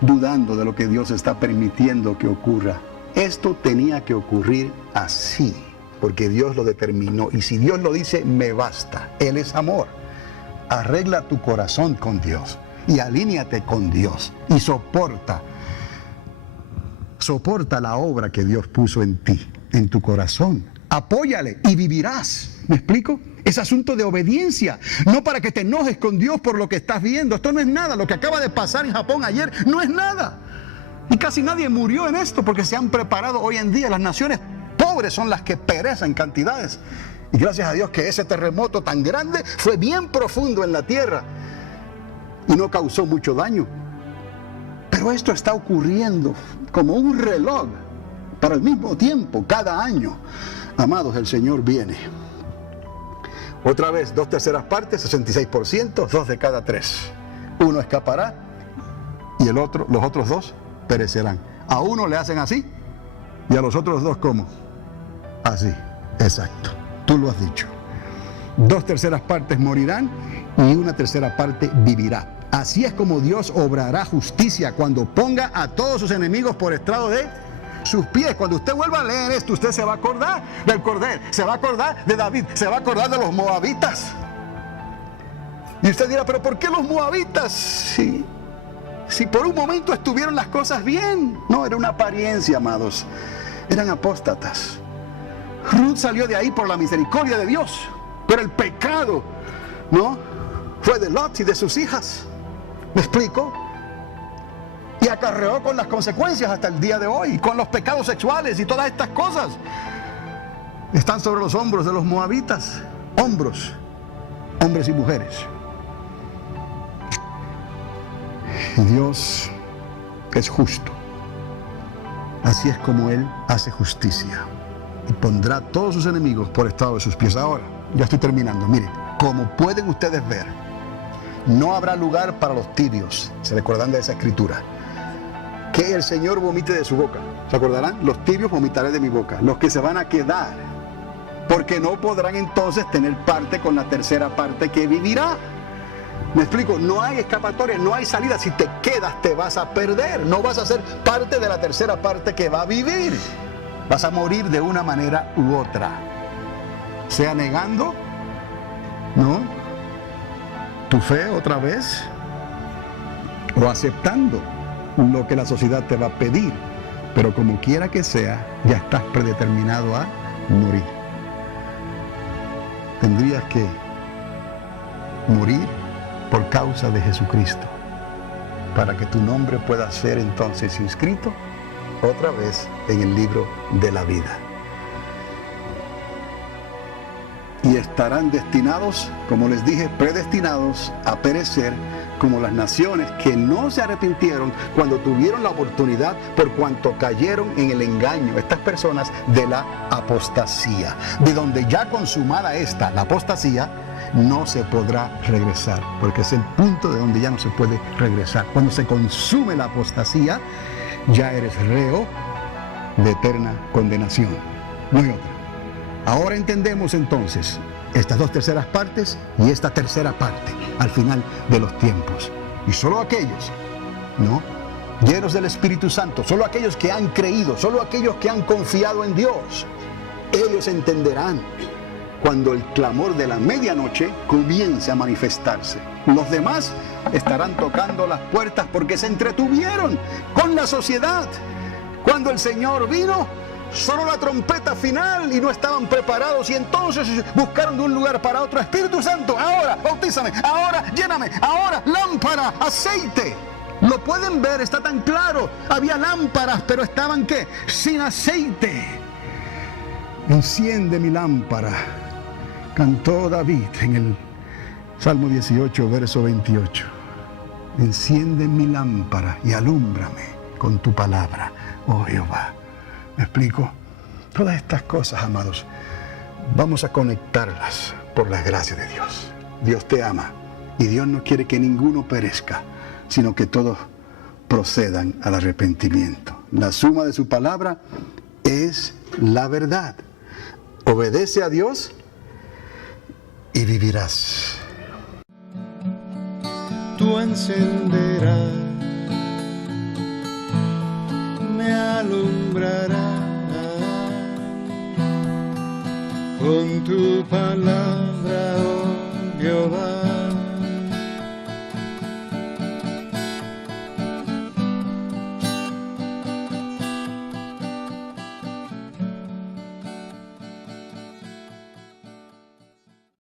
dudando de lo que Dios está permitiendo que ocurra. Esto tenía que ocurrir así, porque Dios lo determinó. Y si Dios lo dice, me basta. Él es amor. Arregla tu corazón con Dios y alíñate con Dios y soporta la obra que Dios puso en ti, en tu corazón. Apóyale y vivirás. ¿Me explico? Es asunto de obediencia, no para que te enojes con Dios por lo que estás viendo. Esto no es nada. Lo que acaba de pasar en Japón ayer no es nada. Y casi nadie murió en esto porque se han preparado hoy en día. Las naciones pobres son las que perecen en cantidades. Y gracias a Dios que ese terremoto tan grande fue bien profundo en la tierra y no causó mucho daño. Pero esto está ocurriendo como un reloj para el mismo tiempo, cada año. Amados, el Señor viene. Otra vez, 2/3 partes, 66%, 2 de cada 3. Uno escapará y los otros 2 perecerán. A uno le hacen así y a los otros 2 ¿cómo? Así, exacto. Tú lo has dicho. 2/3 partes morirán y 1/3 parte vivirá. Así es como Dios obrará justicia cuando ponga a todos sus enemigos por estrado de sus pies. Cuando usted vuelva a leer esto, usted se va a acordar del Cordero, se va a acordar de David, se va a acordar de los moabitas. Y usted dirá, pero ¿por qué los moabitas? Si por un momento estuvieron las cosas bien. No, era una apariencia, amados. Eran apóstatas. Ruth salió de ahí por la misericordia de Dios, pero el pecado, ¿no?, fue de Lot y de sus hijas. ¿Me explico? Y acarreó con las consecuencias hasta el día de hoy, con los pecados sexuales y todas estas cosas. Están sobre los hombros de los moabitas. Hombros, hombres y mujeres. Y Dios es justo. Así es como Él hace justicia. Y pondrá a todos sus enemigos por estrado de sus pies. Ahora, ya estoy terminando. Miren, como pueden ustedes ver, no habrá lugar para los tibios. ¿Se recuerdan de esa escritura? Que el Señor vomite de su boca. ¿Se acordarán? Los tibios vomitaré de mi boca. Los que se van a quedar. Porque no podrán entonces tener parte con la tercera parte que vivirá. ¿Me explico? No hay escapatoria, no hay salida. Si te quedas, te vas a perder. No vas a ser parte de la tercera parte que va a vivir. Vas a morir de una manera u otra. Sea negando, ¿no?, tu fe otra vez, o aceptando lo que la sociedad te va a pedir. Pero como quiera que sea, ya estás predeterminado a morir. Tendrías que morir por causa de Jesucristo, para que tu nombre pueda ser entonces inscrito otra vez en el libro de la vida. Y estarán destinados, como les dije, predestinados a perecer como las naciones que no se arrepintieron cuando tuvieron la oportunidad, por cuanto cayeron en el engaño. Estas personas de la apostasía, de donde ya consumada esta, la apostasía, no se podrá regresar, porque es el punto de donde ya no se puede regresar. Cuando se consume la apostasía, ya eres reo de eterna condenación. No hay otra. Ahora entendemos entonces estas 2/3 partes y esta tercera parte al final de los tiempos. Y solo aquellos, ¿no?, llenos del Espíritu Santo, solo aquellos que han creído, solo aquellos que han confiado en Dios, ellos entenderán cuando el clamor de la medianoche comience a manifestarse. Los demás estarán tocando las puertas porque se entretuvieron con la sociedad. Cuando el Señor vino, sonó la trompeta final y no estaban preparados, y entonces buscaron de un lugar para otro. Espíritu Santo, ahora bautízame, ahora lléname, ahora lámpara, aceite. Lo pueden ver, está tan claro. Había lámparas, pero estaban ¿qué? Sin aceite. Enciende mi lámpara, cantó David en el Salmo 18, verso 28. Enciende mi lámpara y alúmbrame con tu palabra. oh Jehová. ¿Me explico? Todas estas cosas, amados, vamos a conectarlas por la gracia de Dios. Dios te ama y Dios no quiere que ninguno perezca, sino que todos procedan al arrepentimiento. La suma de su palabra es la verdad. Obedece a Dios y vivirás. Tú encenderás, me alumbrarás con tu palabra, oh Jehová.